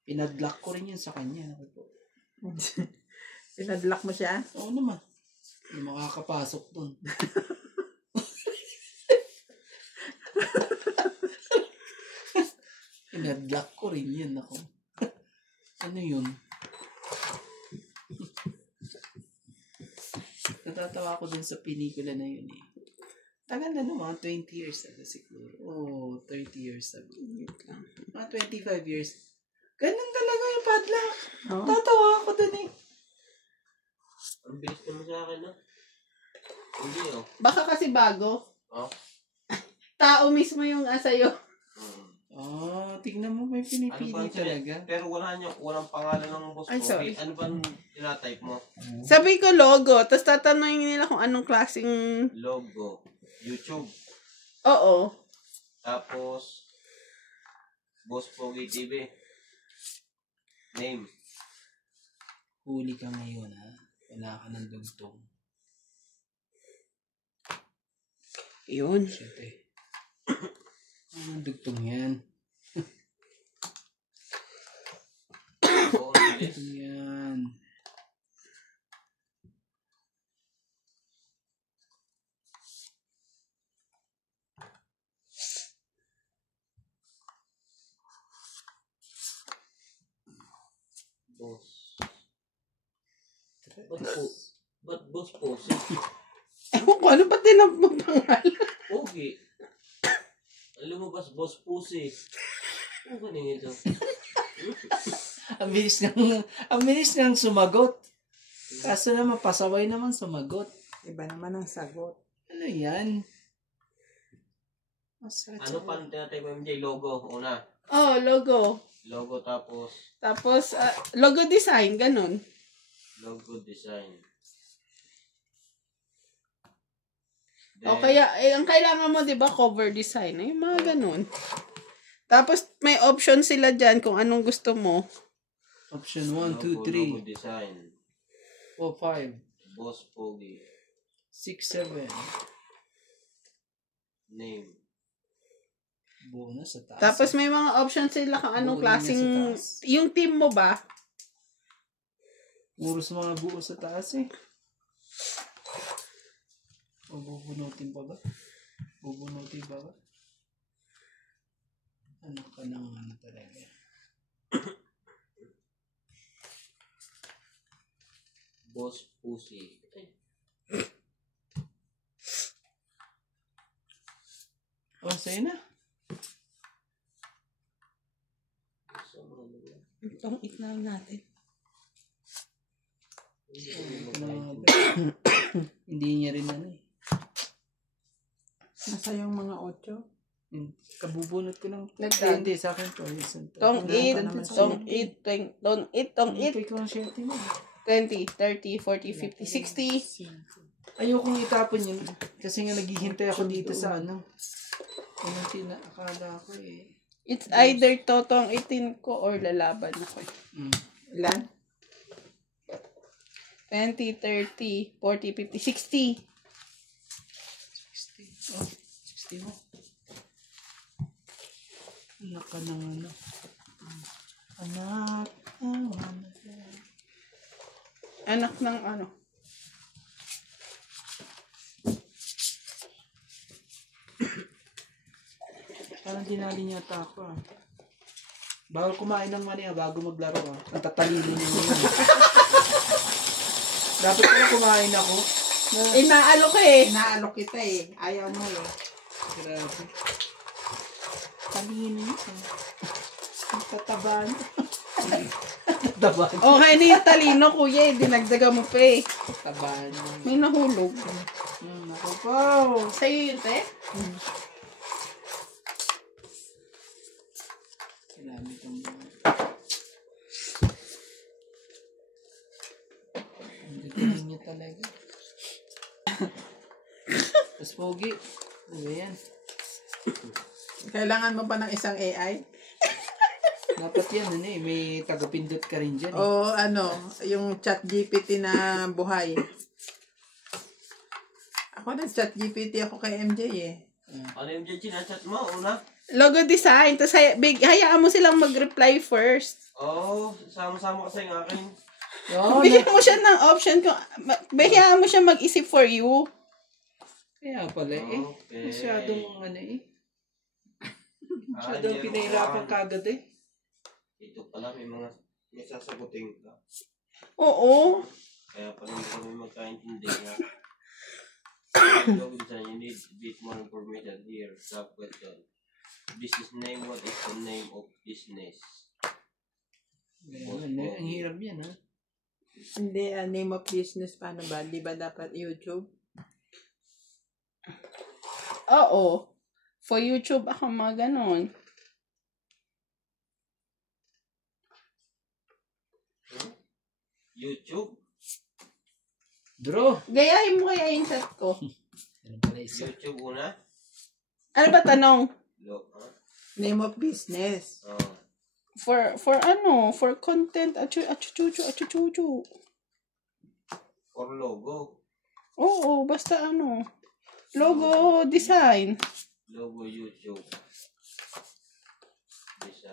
Pinadlock ko rin yun sa kanya. Naku po. Pinadlock mo siya. Oo naman. Hindi makakapasok dun. Pinadlock ko rin yun. Ako. Ano yun? Natatawa ako dun sa pelikula na yun eh. Tagal na naman, 20 years ago siguro. Oh, 30 years ago. Mga 25 years. Ganun talaga yung padlock. Oh. Tatawa ako dun eh. Ang bilis naman sa akin, no? Hindi, oh. Baka kasi bago. Oh? Tao mismo yung asayo. Tignan mo, may pinipili Ano ba talaga. Pero walang pangalan ng boss Ay, ko. sorry. Ano ba tinatype mo? Sabi ko logo, tapos tatanungin nila kung anong klaseng... Logo. YouTube. Oo. Tapos, Boss Pogi TV. Name. Huli ka ngayon ha. Wala ka ng dugtong. Yun. Siyempre. Anong dugtong yan? Oo, bilis. Dugtong yan. Boss. Ba't boss po? Ewan ko, ano ba tinap mo pangalan? Pogi. Alam mo ba, boss pusi? Ano ba nito? Ang bilis ngang sumagot. Kaso naman, pasaway naman sumagot. Iba naman ang sagot. Ano yan? Masakit Ano pa ang tinatype mo, MJ? Logo. Una. Oh, logo. Logo tapos Tapos, logo design, ganun. logo design. O kaya, ang kailangan mo, di ba, cover design. Ay, mga ganun. Tapos, may option sila dyan kung anong gusto mo. Option 1, 2, Logo 3, design. 4, 5, Boss Pogi. 6, 7. Name. Buo na sa taas. Tapos, may mga option sila kung anong Buo na klaseng... sa taas. Yung team mo ba? Puro sa mga buo sa taas eh. O bubunutin pa ba? Bubunutin pa ba? Ano ka nang ano talaga? Boss Pussy. Ay. sa'yo na. Itong eat na natin. Hindi niya rin ano eh. Nasa yung mga 8. Kabubunot ko lang. Nagdag. Hindi, sa akin to. Tong eat, tong eat, tong eat, tong eat. Kay ko ang shirty mo. 20, 30, 40, 50, 60. Ayokong itapon yun. Kasi nga naghihintay ako dito sa ano. Anong akala ko eh. It's either totong 18 ko or lalaban ako. Ilan? 20, 30, 40, 50, 60. 60. Oh, 60 mo. Anak ka ng ano. Anak. Anak ng ano. Parang dinali niya ako ah. Bawal kumain ng mani bago maglaro ah. Ang tatalino niya yun. Dapat pala kumain ako. Inaalo ko eh. Inaalok kita eh. Ayaw mo eh. Grabe. Talino niya. Ang tatabaan. Tatabaan. Okay na yung talino, kuya eh. Dinagdaga mo pa eh. Tatabaan. May nahulog. Ako po. Sa'yo yun, te? Kailangan itong ang gagawin niya talaga. Tapos pogi. Ano yan? Kailangan mo pa ng isang AI? Dapat yan, ano eh. May tagapindot ka rin dyan. Eh. O ano, yung chat GPT na buhay. Ako nag-chat GPT ako kay MJ eh. Ano yung chat mo, una? Logo design. Tapos hayaan mo silang mag-reply first. Oo, sama-sama kasi yung akin. Bigyan mo siya ng option kung hayaan mo siya mag-isip for you. Kaya pala eh. Okay. Masyadong ano eh. Masyadong pinahirapan kagad eh. Ito pala, may sasagutin ka. Oo. Kaya pala hindi kami magkaintindihan. You need a bit more information here. Stop question. Business name, what is the name of business? Ang hirap yan ha. Hindi, name of business, paano ba? Di ba dapat YouTube? Oo. For YouTube ako mga ganon. YouTube? Bro! Gayahin mo kaya yung chat ko. Ano pala isa? YouTube una? Ano ba tanong? Name of business. For ano? For content. Achuchuchu. Or logo? Oo, basta ano. Logo design. Logo YouTube. Bisa.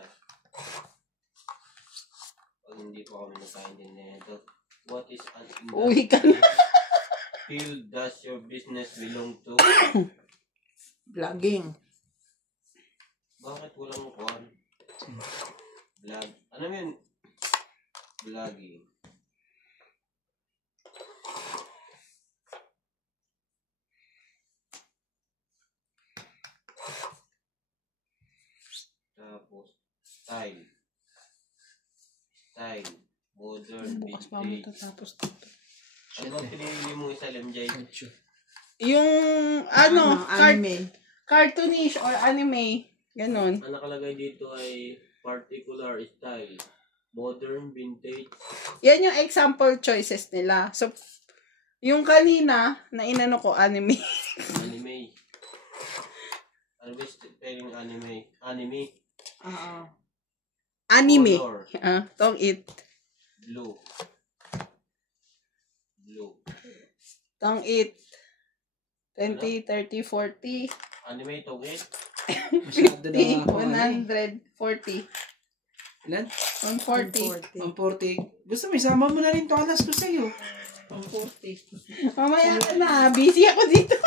Pag hindi pa kami nakaintindihan ito. What is an Uwi ka na. field does your business belong to? Vlogging. Bakit walang kuhan? Vlog. Ano yun? Vlogging. Tapos, style. Modern, Bukas pa mo vintage. tatapos dito. Ano ba pinili mong isa, MJ? Yung ano, anime. cartoonish or anime. Ganon. Ang nakalagay dito ay particular style. Modern, vintage. Yan yung example choices nila. So, yung kanina, na inano ko, anime. Anime. Ano ba spelling anime? Anime. Oo. Anime. Color. Tong it. Blue. Tong it. 20, 30, 40. Anime tong it. 50, na ako, 140. Ilan? 140. 140. Gusto mo, isama mo na rin to alas ko sa'yo. 140. Mamaya ka na. Busy ako dito.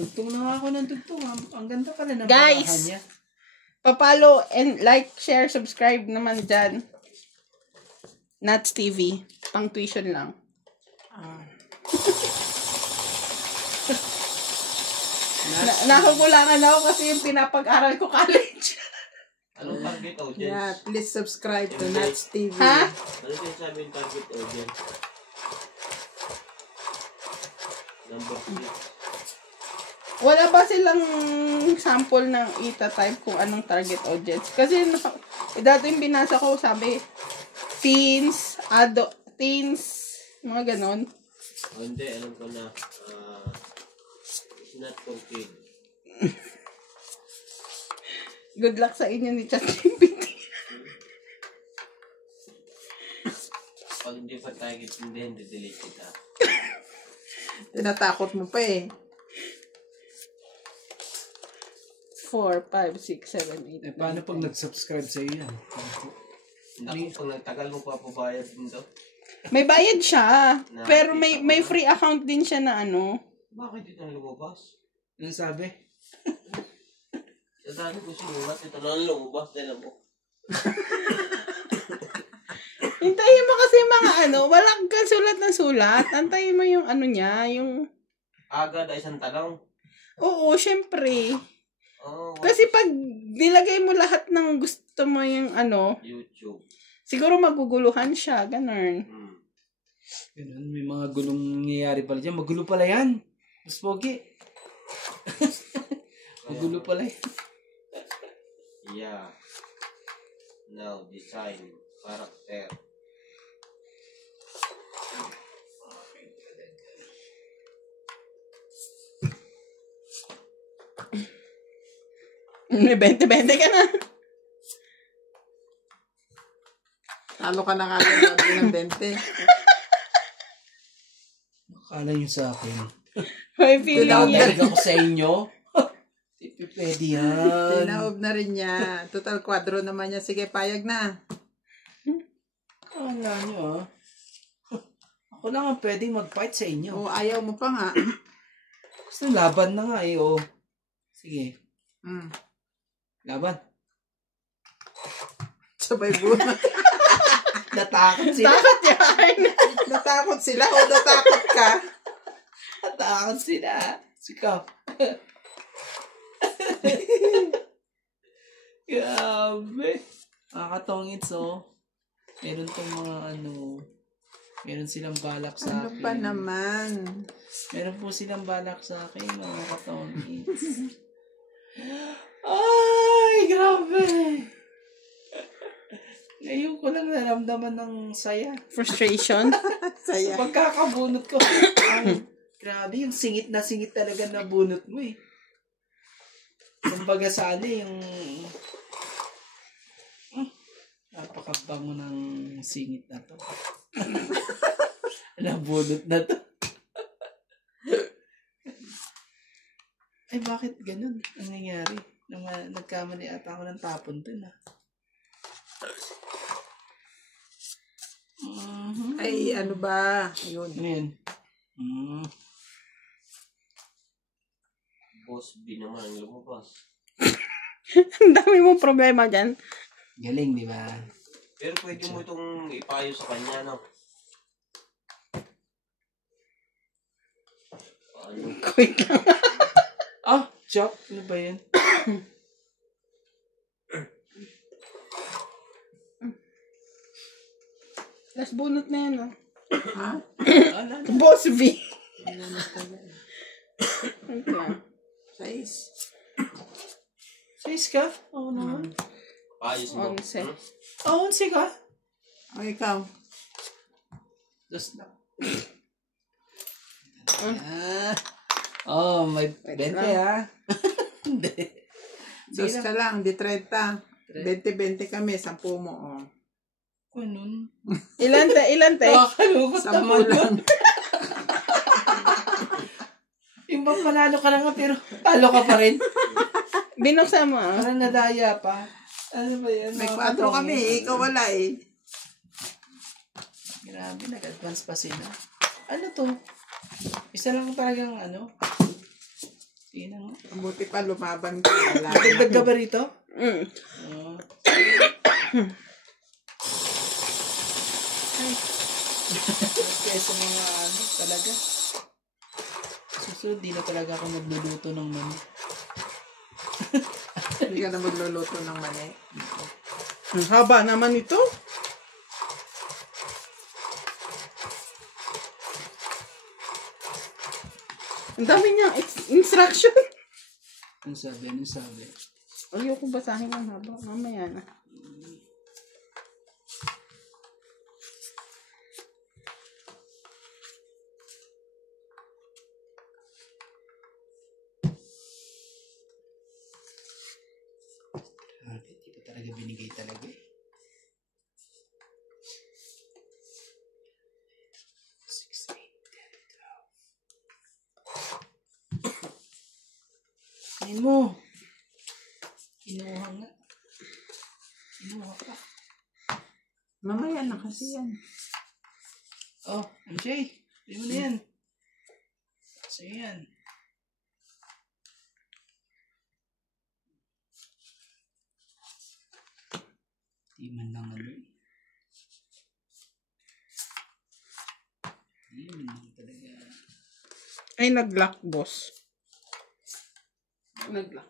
Tugtong na nga ako ng tugtong. Ang ganda pala ng Guys! barahan niya. Pa-follow and like, share, subscribe naman dyan. Nats TV. Pang tuition lang. Nakukulangan ako kasi yung pinapag-aral ko college. Anong target audience? Yeah, please subscribe to Nats TV. Ha? Ano sinasabi yung target audience? Number 3. Wala ba silang sample ng ita-type kung anong target audience? Kasi dati yung binasa ko, sabi, teens, mga ganon. Hindi, alam ko na. It's not for kids. Good luck sa inyo ni ChatGPT. Pag hindi pa target, hindi delete kita. Tinatakot mo pa eh. 4, 5, 6, 7, 8. Paano pag nag-subscribe sa iyo yan? Naku, pag nagtagal mo papabayad din daw. May bayad siya. Pero may free account din siya na ano. Bakit ito na lumabas? Ano sabi? Sa dami ko sinulat, ito na lumabas. Tignan mo. Hintayin mo kasi mga walang kasulat na sulat. Antayin mo yung niya, yung... Agad ay isang talong. Oo, syempre. Oh, Kasi pag nilagay mo lahat ng gusto mo yung YouTube. siguro maguguluhan siya, ganun. Ganun, may mga gulong nangyayari pala dyan. Magulo pala yan. Mas pogi. Magulo pala yan. Yeah. Now, design. Character. May 20-20 ka na. Talo ka na kagad ng 20. Akala nyo sa akin. May feeling niya. Tinawag ako sa inyo. Hindi pwede yan. Tinaob na rin niya. Total quadro naman niya. Sige, payag na. Akala nyo Ako lang ang pwedeng mag-fight sa inyo. O, ayaw mo pa nga. Gusto laban na nga eh. Oh. Sige. Mm. Laban. Sabay bunot. Natakot sila. Takot yan. Natakot sila o natakot ka? Natakot sila. Sikaw. Grabe. Nakakatongits Meron tong mga meron silang balak sa Ano akin. pa naman? Meron po silang balak sa akin, mga katongits. Ay, grabe. Ngayon ko lang naramdaman ng saya. Frustration. Saya. Pagkakabunot ko. Ay, grabe, yung singit na singit talaga na bunot mo eh. Kumbaga sa yung napakabango ng singit na to. Nabunot na to. Ay, bakit ganun ang nangyari? Nagkamali ata ako ng tapon dun Ay, ano ba? Ayun. Ano yan? Boss B naman ang lumabas. Ang dami mong problema dyan. Galing, di ba? Pero pwede mo itong ipayo sa kanya, no? Wait lang. Chop? Ano ba yan? Last bunot na yan, Ha? Boss V. Okay. Size. Size ka? Oo naman. Ayos mo. 11. Oo, 11 ka? O, ikaw. Dos na. Oh, may 20 Hindi. Dos ka lang, di 30. 20-20 kami, 10 mo. Oh. Ganun. Ilan te? Nakakalungkot 10 naman lang. Yung bang panalo ka na nga pero talo ka pa rin. Binuksan mo Parang nadaya pa. Ano ba yan? May 4 kami, ikaw wala eh. Grabe, nag-advance pa sila. Ano to? Isa lang talagang Sige na nga. Buti pa lumaban ka. Wala. Dagdag ka ba rito? Mm. Kaya sa mga talaga. So, di na talaga ako magluluto ng mani. Hindi ka na magluluto ng mani. Ang haba naman ito. Ang dami niyang instruction. Ano sabi? Ayoko basahin ang haba. Mamaya na. Hindi ko talaga binigay talaga eh. 6, 8, 10, 12. Ayun mo. Kinuha nga. Kinuha ka. Mamaya na kasi yan. Oh, MJ. Hindi mo na yan. So yan. Di man lang ano eh. Di man lang talaga. Ay, nag-lock, boss. Nag-lock.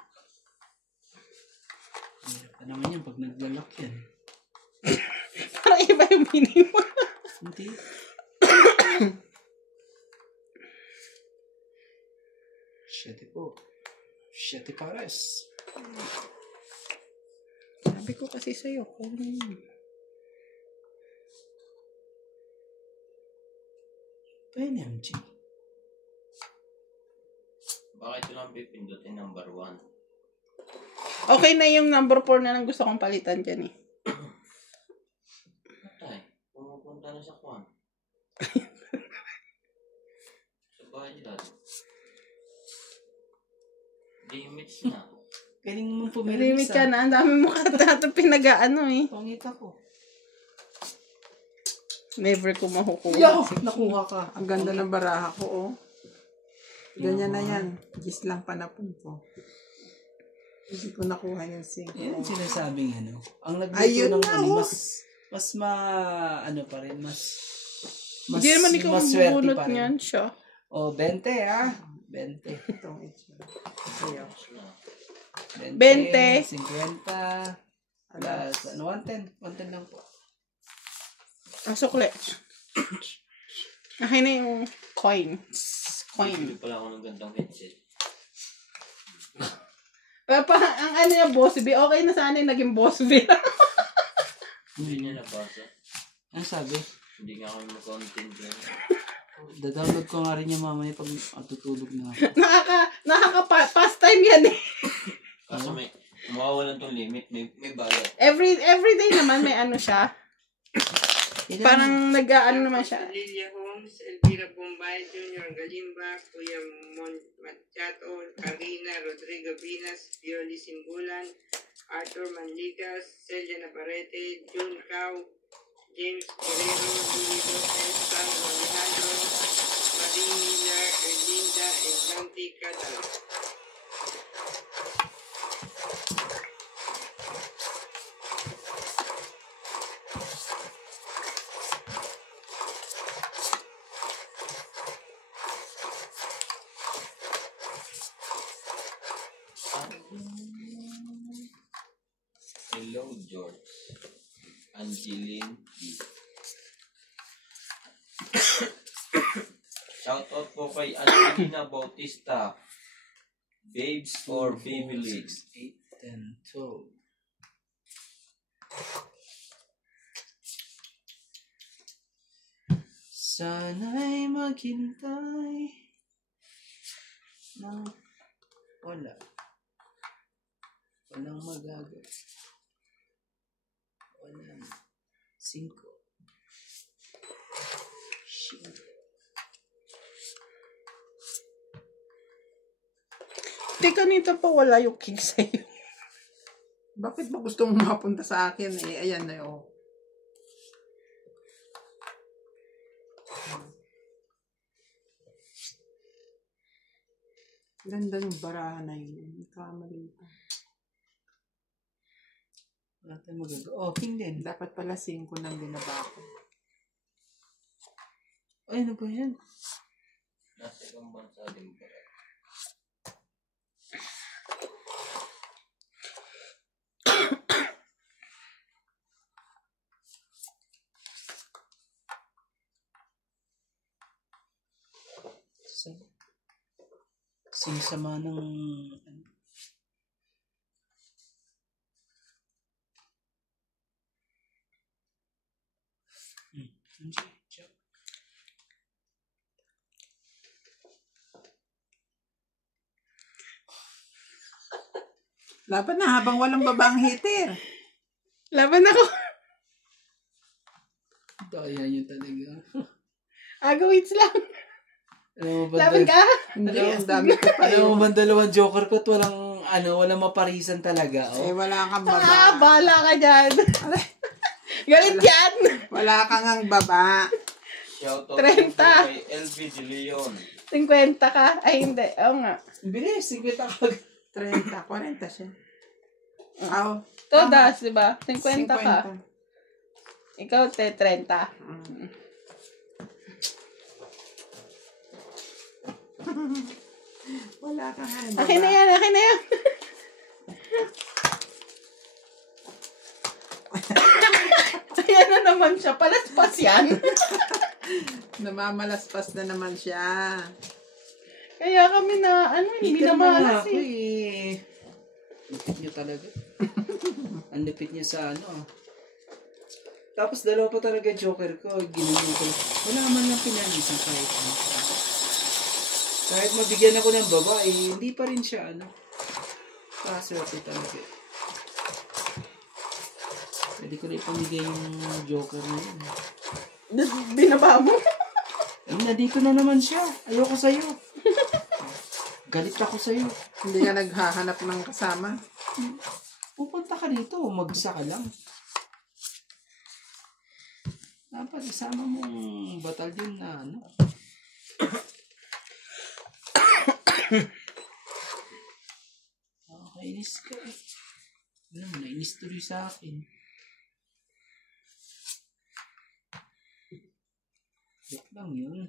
Hirap pa naman yan pag naglalak yan. Parang iba yung meaning mo. Hindi. Siyete po. Siyete pares. Sabi ko kasi sa'yo, kunin mo. Pwede MJ. Bakit ito lang pipindutin number 1? Okay na yung number 4 na lang gusto kong palitan dyan eh. Patay. Pumupunta na sa kwan. Sa budget. Limits na. Galing mong Malimit pumilis ka na. Ang dami mo kata pinag-ano eh. Pangit ako. Never ko makukuha. Yo! Nakuha ka. Ang ganda ng baraha ko, oh. Ganyan na yan. Gis lang panapon ko. Hindi ko nakuha yung 5. Yan ang sinasabing ano. Ang nagluto Ayun ng na, ano, oh. mas ano pa rin, mas Hindi naman ikaw ang maswerte bubunot pa rin. niyan siya. Oh, 20 ah. 20. Itong itsura. Ayaw. 20. 50. Plus, ano, 110. 110 lang po. Ang sukle. Akin na yung coins. Bibili pala ako ng gandang headset. Ang ano niya, boss B. Okay na sana yung naging boss B. Hindi niya nabasa. Ano sabi? Hindi nga kami mag-content yan. Download ko nga rin yung mamaya pag tutulog na ako. Pastime yan eh. Kaso may mawawalan tong limit. May bayad. Every day naman may ano siya. Parang nag-ano naman siya. Lilia Holmes, Elvira Bombay, Junior Galimba, Kuya Machato, Karina Rodrigo Vinas, Pioli Simbulan, Arthur Manligas, Celia Navarrete, June Cao, James Guerrero, Louis Lopez, Sandro Alejandro, Marie Miller, Erlinda, Eglante Catal. Hello, George. Angeline P. Shoutout po kay Angelina Bautista. Babes or Baby Leagues. 8, 10, 12. Sana'y maghintay na walang magagawa. Walang 5. Shit. Teka, nito pa wala yung king sa'yo. Bakit ba gusto mong mapunta sa akin eh? Ayan na, oh. Ganda yung baraha na yun. Kamali pa. Wala tayong magagawa. Oh, king din. Dapat pala 5 nang binaba ko. Ay, ano ba yan? Nasa ibang bansa din pala. Sinisama ng Laban na habang walang babang heater. Laban ako. Daya yun talaga. Wait lang. Alam mo ba, Laban ka? Hindi, ang dami ko pa alam mo yun. ba dalawang joker ko at walang maparisan talaga. Eh, Oh. wala kang baba. Bala ka dyan. Galit yan. Wala kang ang baba. Shoutout 30. po kay LV De Leon. 50 ka? Ay, hindi. Oo nga. Bilis, 50 ka. 30, 40 siya. Aw. Todas, di ba? 50 ka. Ikaw, 30. Wala kang ang baba. Akin na yan. Ayan na naman siya. Palaspas yan. Namamalaspas na naman siya. Kaya kami na, hindi na malas ako eh. Lupit niya talaga. Ang lupit niya sa Tapos dalawa pa talaga joker ko. Ginanong ko. Wala man lang pinalisan kahit ano. Kahit mabigyan ako ng babae, hindi pa rin siya kaswerte talaga. Pwede ko na ipamigay yung joker na yun. Binaba mo. Nandito na naman siya. Ayoko sa'yo. Galit ako sa'yo. Hindi ka naghahanap ng kasama. Pupunta ka dito, magsa ka lang. Dapat isama mong batalyon na Kainis ka eh. Alam mo, nainis tuloy sa akin. Joke lang yun.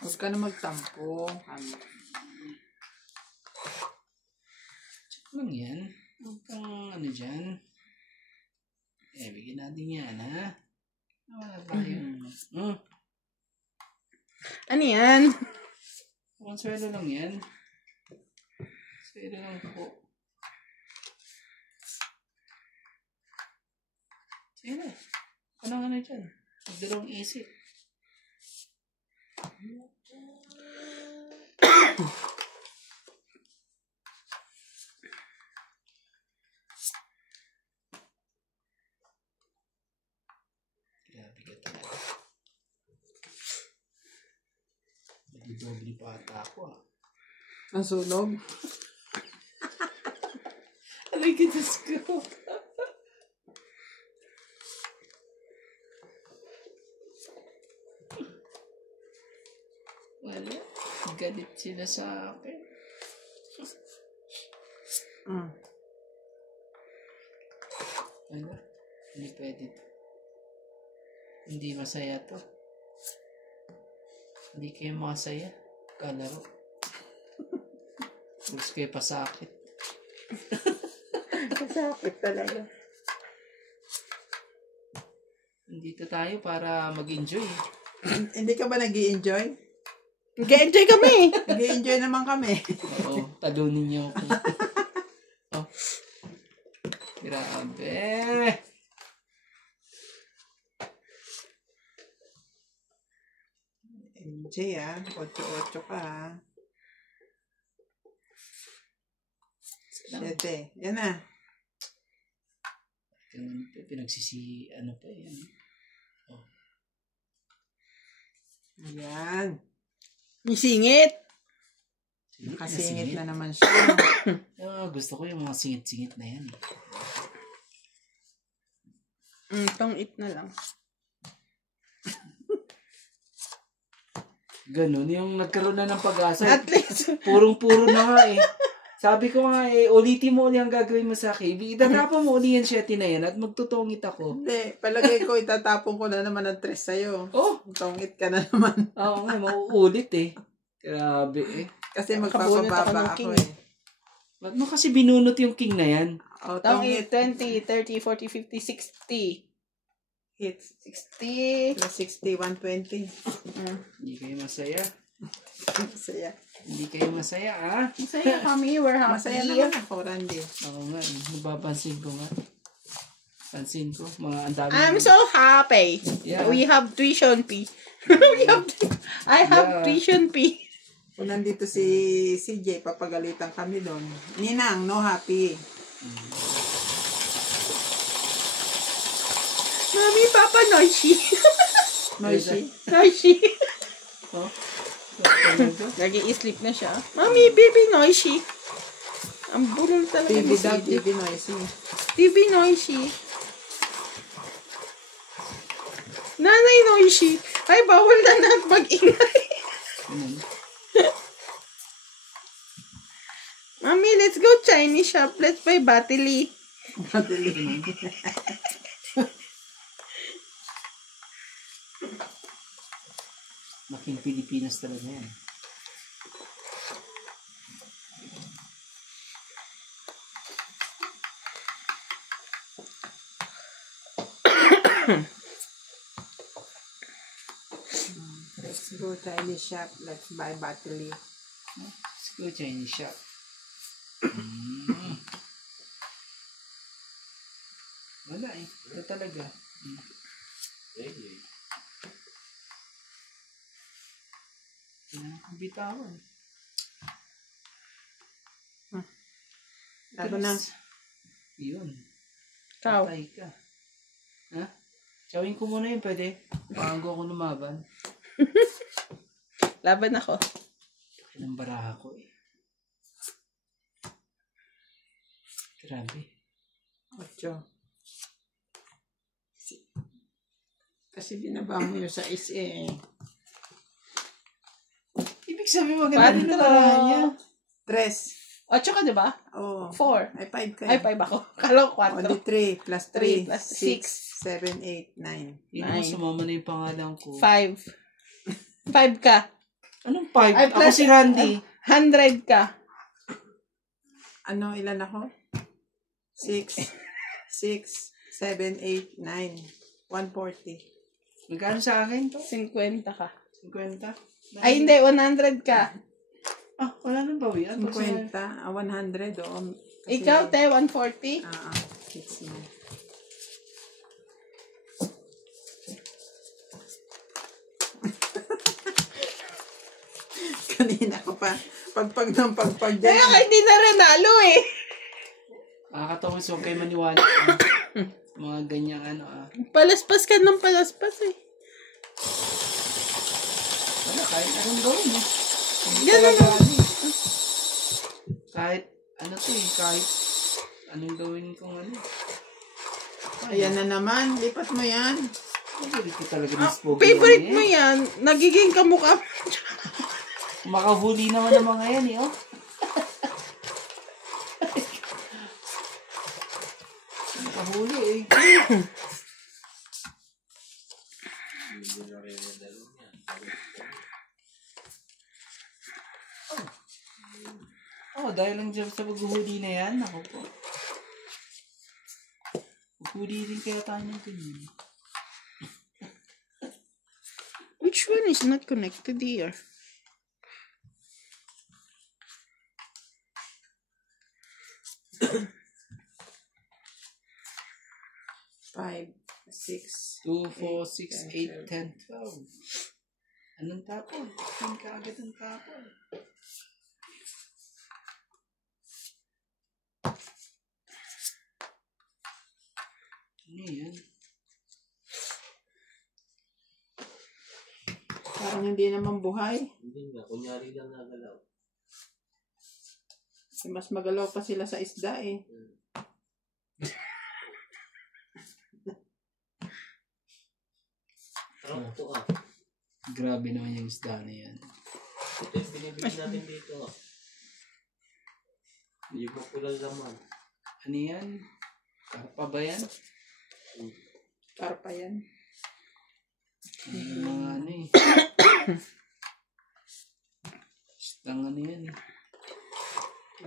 Huwag ka na magtampo. Joke lang yan. Huwag kang dyan. Bigyan natin yan, ha? Wala tayong... Ano yan? Consuelo lang yan. Consuelo lang po. Sige na. Anong dyan? Magdalawang isip. Bigat talaga. Nag-doble pa ata ako Ang sunog. Aray ka, Diyos ko. Wala. Galit sila sa akin. Wala. Hindi pwede to. Hindi masaya to. Hindi kayo masaya. Kalaro. Gusto kayo pasakit. Masakit talaga. Nandito tayo para mag-enjoy. Hindi ka ba nag-i-enjoy? Nag-enjoy kami. Nag-i-enjoy naman kami. Oo, talunin niyo ako. Oh. Grabe. MJ 8-8 ka Siyete. Yan na. Pinagsisi, pa yan. Oh. Yan. May singit. Nakasingit na naman siya. Gusto ko yung mga singit-singit na yan. Itong it na lang. Ganun, yung nagkaroon na ng pag-asa. At least. Purong-puro na nga eh. Sabi ko nga ulitin mo ulit ang gagawin mo sa KB. Itatapon mo ulit yung 7 na yan at magtutungit ako. Hindi, palagay ko itatapon ko na naman ang 3 sa'yo. Oh! Tungit ka na naman. Oo nga, mauulit eh. Grabe eh. Kasi Nakabunot ako magpapababa ng ako king eh. Ba't mo kasi binunot yung king na yan? O, Tungit tungit. 20, 30, 40, 50, 60. Hits. 60. Plus 60, 120. Hindi kayo masaya. Masaya. Hindi kayo masaya, ah? Masaya kami. We're happy. Masaya naman ako, Randy. Oo nga, napapansin ko nga. Pansin ko, mga ang dami. I'm so happy. Yeah. We have tuition fee. I have Yeah. tuition fee. Kung nandito si CJ, papagalitan kami doon. Ninang, no happy. Mami, Papa, noisy. Noisy. Noisy. Oh? Talaga? Lagi sleep na siya. Mami, baby, noisy. Ang bulol talaga TV ni daw, CJ. TV noisy. TV noisy. Nanay noisy. Ay, bawal na mag-ingay. Mami, let's go Chinese shop. Let's buy batili. Madali. Laking Pilipinas talaga yan. Let's go Chinese shop. Let's buy battery. Let's go Chinese shop. Wala eh. Ito talaga. Really? Kailangan kong bitawan. Lalo na. Yun. Ikaw. Patay ka. Ha? Chawin ko muna yun, pwede? Bago ako lumaban. Laban ako. Ilang baraha ko eh. Grabe. 8. Kasi binaba mo yung sa eh. Ibig sabihin maganda rin ang baraha niya. 3. 8 ka, di ba? Oh. 4. Ay, 5 kayo. Ay, 5 ako. Kala ko 4. Only 3 plus 3 3 plus 6 7 8 9. Hindi mo sumama na yung pangalan ko. 5. 5 ka. Anong 5? Ay, Ako si Randy. 100 ka. Ano, ilan ako? 6 6 7 8 9 140. Magkano sa akin to? 50 ka. 50? Ay, hindi. 100 ka. Ah, wala nang bawian. 50, 100 oh. Kasi, Ikaw, te, 140. 6 mo. Kanina ko pa. Pagpag ng pagpag Kaya dyan. ka hindi na renalo eh. Nakakatawa so kayo maniwala. Mga ganyang ano Palaspas ka ng palaspas eh. Wala, kahit anong gawin eh. Ganun Talaga, ano eh. Kahit ano to eh, kahit anong gawin kong ano. Ayan na naman. Lipat mo yan. Favorite ko talaga ng spoken Favorite yan mo eh. yan. Nagiging kamukha mo. Makahuli naman ng mga yan eh, oh. Makahuli eh. Hindi na rin yung dalawang yan. Oh, dahil lang dyan sa paghuhuli na yan, ako po. Huhuli rin kaya tayo ng ganyan. Which one is not connected here? Five, 6. 2, 4, 6, 8, 10, 12. Anong tapon? King ka agad ang tapon. Ano yan? Parang hindi naman buhay. Hindi nga, kunyari lang nagalaw. Mas magalaw pa sila sa isda eh. Parang ito ah. Grabe naman yung isda na yan. Ito yung binibig natin dito ah. Hindi ko pula laman. Ano yan? Karpa ba yan? Karpa yan. Yung mga ano eh. Stang ano yan eh.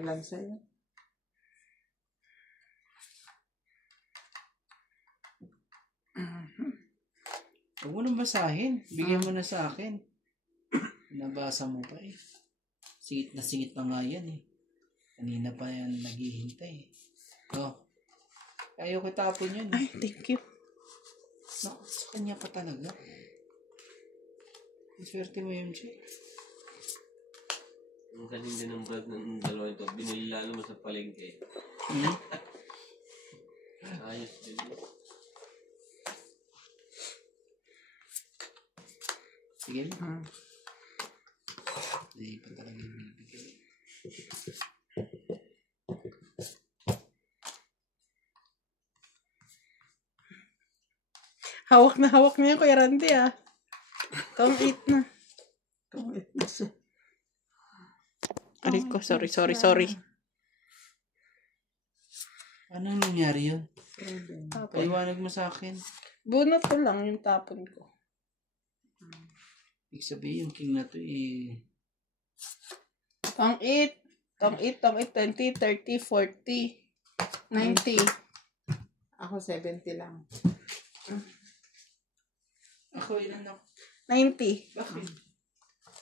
Alam sa'yo. Huwag mo nang basahin. Bigyan mo na sa akin. Nabasa mo pa eh. Singit na nga yan eh. Kanina pa yan naghihintay. Oh. Ayaw ko tapon yan. Ay, thank you. Naku, sa kanya pa talaga. Swerte mo yun, Che. Ang galing din ng brand ng dalawa ito. Binili lalo mo sa palengke. Hmm? Ayos din. Sige mo. Hindi pa talaga yung bibigay. Hawak na yan, Kuya Randy, ah. Tong 8 na. Itong itnas. Aray ko, sorry. Anong nangyari yun? Tapon. Paliwanag mo sa akin. Bunot ko lang yung tapon ko. Ibig sabihin, yung king na to eh. Tong 8, 20, 30, 40, 90. Ako 70 lang. Ako, ilan ako? 90. Bakit?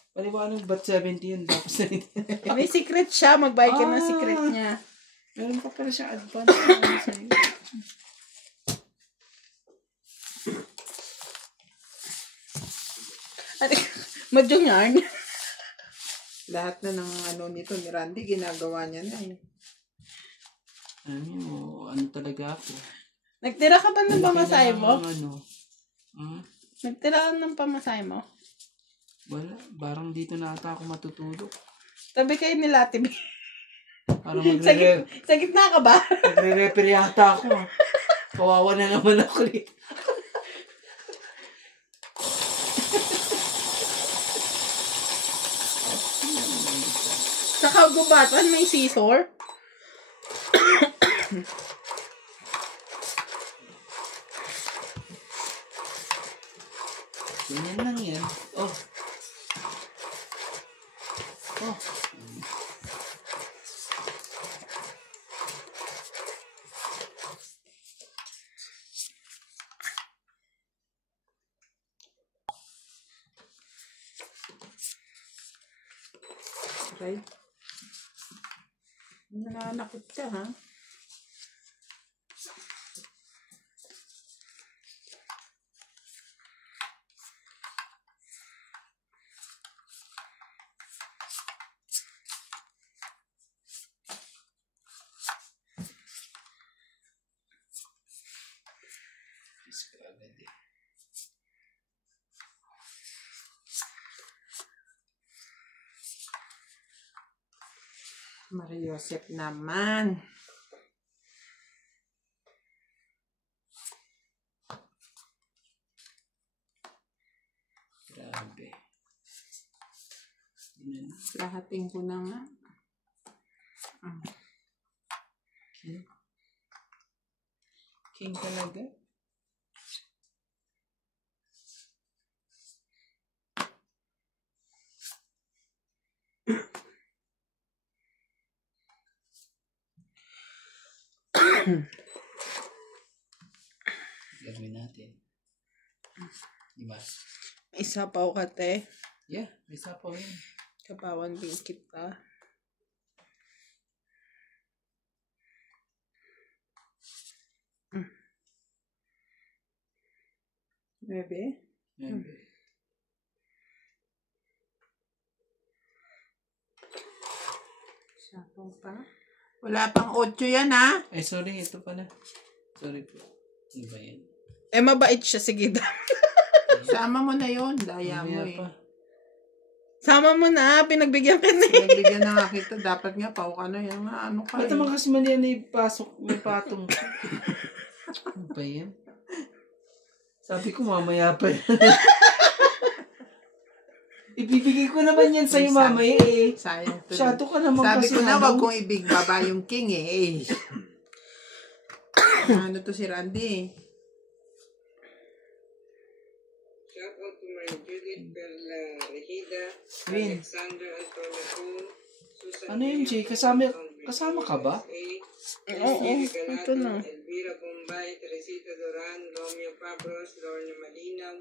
Paliwanag ba't 70 yun? Tapos na May secret siya. Magbayad ka ng secret niya. meron pa pala siya advance. Ano sa'yo? Madyong yarn. Lahat na ng ano nito ni Randy, ginagawa niya na eh. Ano talaga ako? Nagtira ka ba ng pamasahe mo? Ano? Nagtira ka ng pamasahe mo? Wala. Parang dito na ata ako matutulog. Tabi kayo ni Latibi. Parang Sa gitna ka ba? magre-refer yata ako. Kawawa na naman ako dito. Sa kagubatan may scissor. Ganyan lang yan. Oh. Oh. Okay? Nananakit ka, ha? Maria Joseph naman. Grabe. Lahating ko na nga. King talaga. Gawin natin. Diba? Isapaw ka, te. Yeah, isa pa yun. Kapawan din kita. Bebe? Sapaw pa. Wala pang 8 yan, ha? Ay, sorry. Ito pala. Sorry po. Ano ba yan? Eh, mabait siya. Sige, Sama mo na yon, daya mo Mamaya eh. pa. sama mo na. Pinagbigyan ka na eh. Nagbigyan na nga kita. Dapat nga, pao ka na yan. Ano ka Ba't eh. naman kasi mali yan ipasok? May patong. Ano ba yan? Sabi ko mamaya pa yan. Ibibigay ko naman yan sa'yo mamaya eh. Sayang tuloy. Masyado ka naman Sabi kasi ko na, ano. wag kong ibigbaba yung king eh. Ano to si Randy? Shout out to my Judith Perla Regida, Win. Alexander Antonio Cole, Susan Ano yun, Jay? Kasama ka ba? Oo, ito na. Elvira Bombay, Teresita Duran, Romeo Pabros, Lorna Malinaw,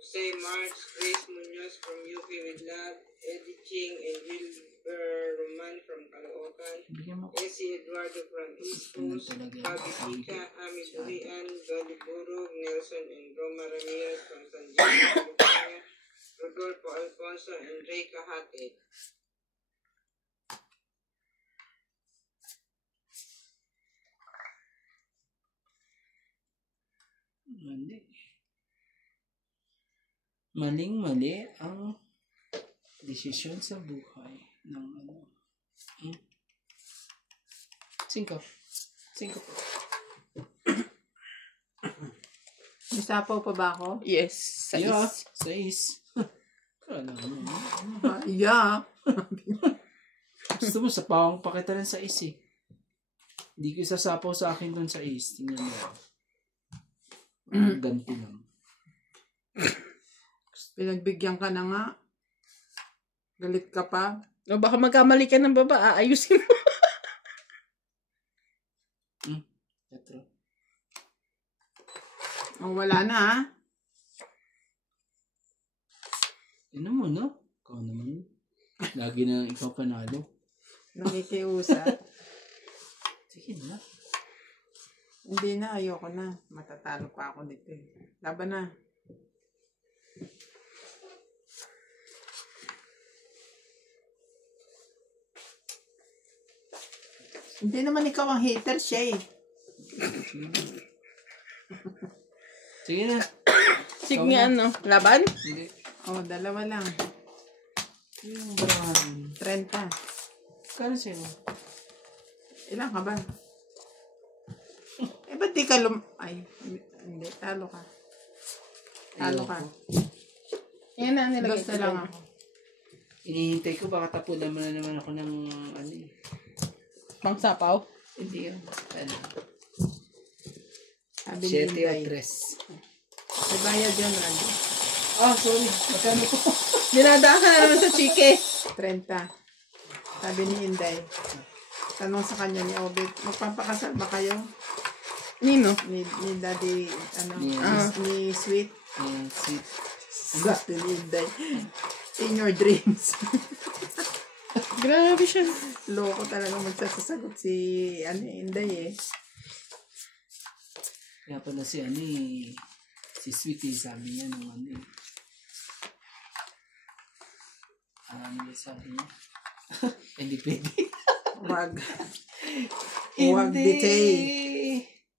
Jose March, Grace Munoz from UP with Love, Eddie Ching, and Wilber Roman from Caloocan, Bigyan mo. Essie Eduardo from East Coast, Bobby Pica, Ami Burian, Dolly Burog, Nelson and Roma Ramirez from San Diego, California, Rodolfo Alfonso, and Ray Kahate. Mali. Maling-mali ang desisyon sa buhay ng ano. Singko. Singko po. May sapaw pa ba ako? Yes, Yeah, size. 6. Kala mo. Yeah. Gusto mo, sapawang pa kita rin sa is eh. Hindi ko isasapaw sa akin dun sa is. Tingnan mo. Ganti lang. Pinagbigyan ka na nga. Galit ka pa. O baka magkamali ka ng baba, aayusin mo. Petro. Oh, wala na ha. Ano mo, no? Ikaw naman. Lagi na ikaw panalo. Nakikiusap. Sige na. Hindi na, ayoko na. Matatalo pa ako nito eh. Laban na. Hindi naman ikaw ang hater siya eh. Sige na. Sige nga, ano, laban? Hindi. Oh, dalawa lang. Yung barahan. 30. Kano sa'yo? Ilan ka ba? Eh, ba't di ka Ay, hindi. Talo ka. Talo ka. Yan na, nilagay Dos ko na lang lang. ako. Inihintay ko, baka tapunan mo na naman ako ng ano eh. Pang sapaw. Hindi yun. Ano? Sabi ni 7 o Inday. 3. May bayad yan, Randy. Ah, sorry. Magkano po? Dinadaan ka na naman sa chike. 30. Sabi ni Inday. Tanong sa kanya ni Obed, magpapakasal ba kayo? Nino? Ni Daddy, ni Sweet. Sweet. Gusto ni Inday. In your dreams. Grabe siya. Loko talaga magsasagot si Inday eh. Kaya pala si si Sweet eh, sabi niya nung ano eh. Ano ba sabi niya? Hindi pwede. Wag. Wag ditay.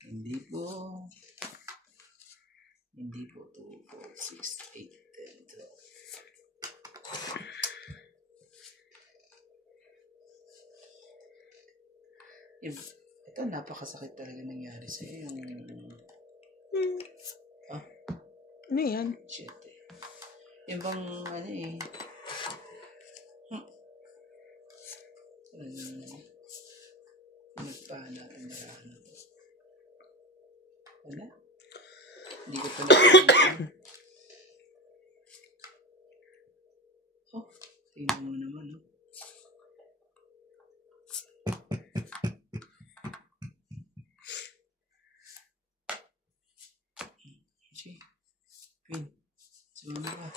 Hindi po. Hindi po. 2, 4, 6, 8, 10, 12. Ito, napakasakit talaga nangyari sa'yo. Ano yan? Shit eh. Yung bang, ano eh. Nagpahala ang barahan na to. Wala? Hindi ko pa oh, tingnan mo naman, no? Sige. Queen, sumama ka.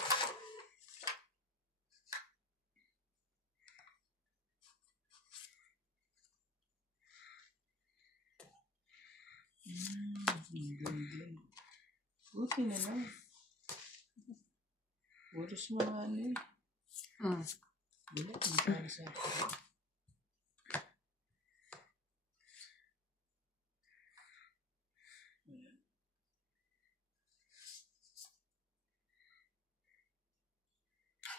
Buti na lang. Butos mo ano eh. Bilat mo para sa akin.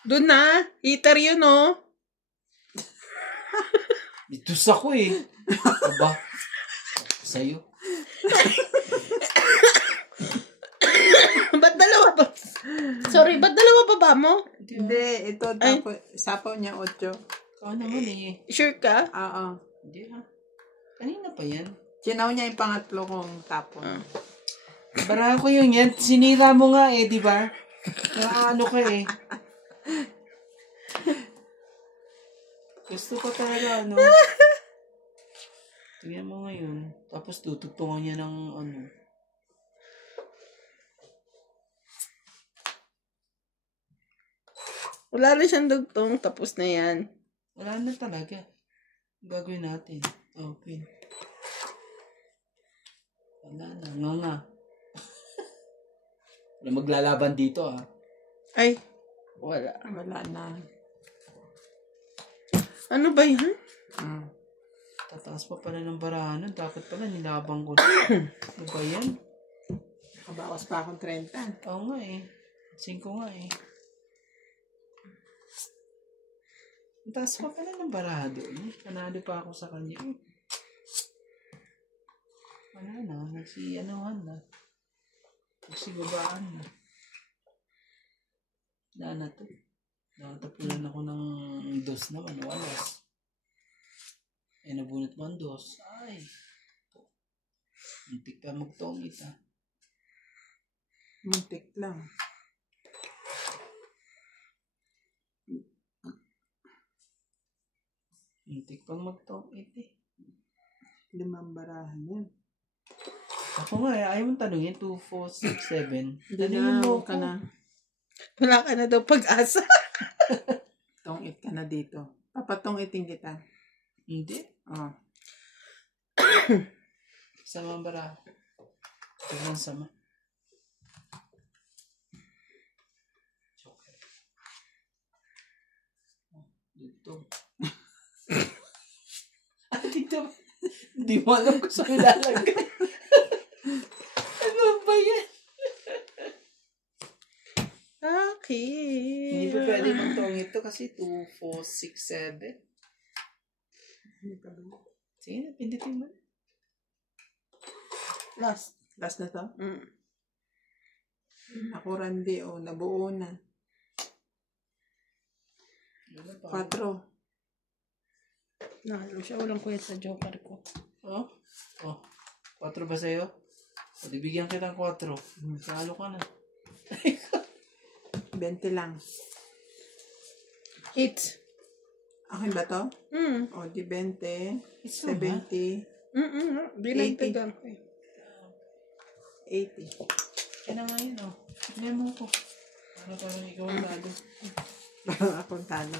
Doon na. Heater yun, oh. Ito sa ko eh. Aba. Sa'yo. Ba't dalawa ba? Sorry, ba't dalawa pa ba mo? Hindi, ito tapos, sapaw niya 8. Ikaw naman eh. Sure ka? Oo. Hindi ha. Kanina pa yan. Chinaw niya yung pangatlo kong tapon. Bara ko yung yan. Sinira mo nga eh, di ba? Ano ka eh. Gusto ko talaga, ano. Tingnan mo ngayon. Tapos tutugtungan niya ng ano. Wala na siyang dugtong. Tapos na yan. Wala na talaga. Gagawin natin. Open. Wala na. Nga. Wala maglalaban dito ah. Ay. Wala. Wala na. Ano ba yan? Tataas pa pala ng barahanan. Dapat pala nilabang ko na. Ano ba yan? Kabawas pa akong 30. Oo nga eh. 5 nga eh. Ang taas pa pala ng barado eh. Panalo pa ako sa kanya eh. Wala na. Nagsi-anuhan na. Nagsigabaan na. Wala na to. Nakatapulan ako ng 2 naman. Walas. Eh, nabunot mo ang 2. Ay. Muntik ka magtongit ah. Muntik lang. Muntik pang magtongit eh. 5 barahan yan. Ako nga eh. Ayaw mong tanungin. 2, 4, 6, 7. Hindi na, huwag ka na. Wala ka na daw pag-asa. Tongit ka na dito. Papatongitin kita. Hindi. Oh. Sama bara. Tignan sama. Joker. Dito. Dito. Hindi mo alam kung saan ilalagay. Ano ba yan? Okay. Hindi pa pwede magtong ito kasi 2, 4, 6, 7. Sige na, pindutin mo. Last. Last na to? Mm. Ako randi o. Nabuo na. 4. Nahalo siya. Walang kuya sa joker ko. Oh? Oh. 4 ba sa'yo? O, di bigyan kitang 4. Salo ka na. 20 lang. 8. Akin ba to? O, di 20. It's so ba? 70. Binagdagan ko eh. 80. Yan na nga yun, oh. Tignan mo ko. Ano parang ikaw ang lalo. Parang akong talo.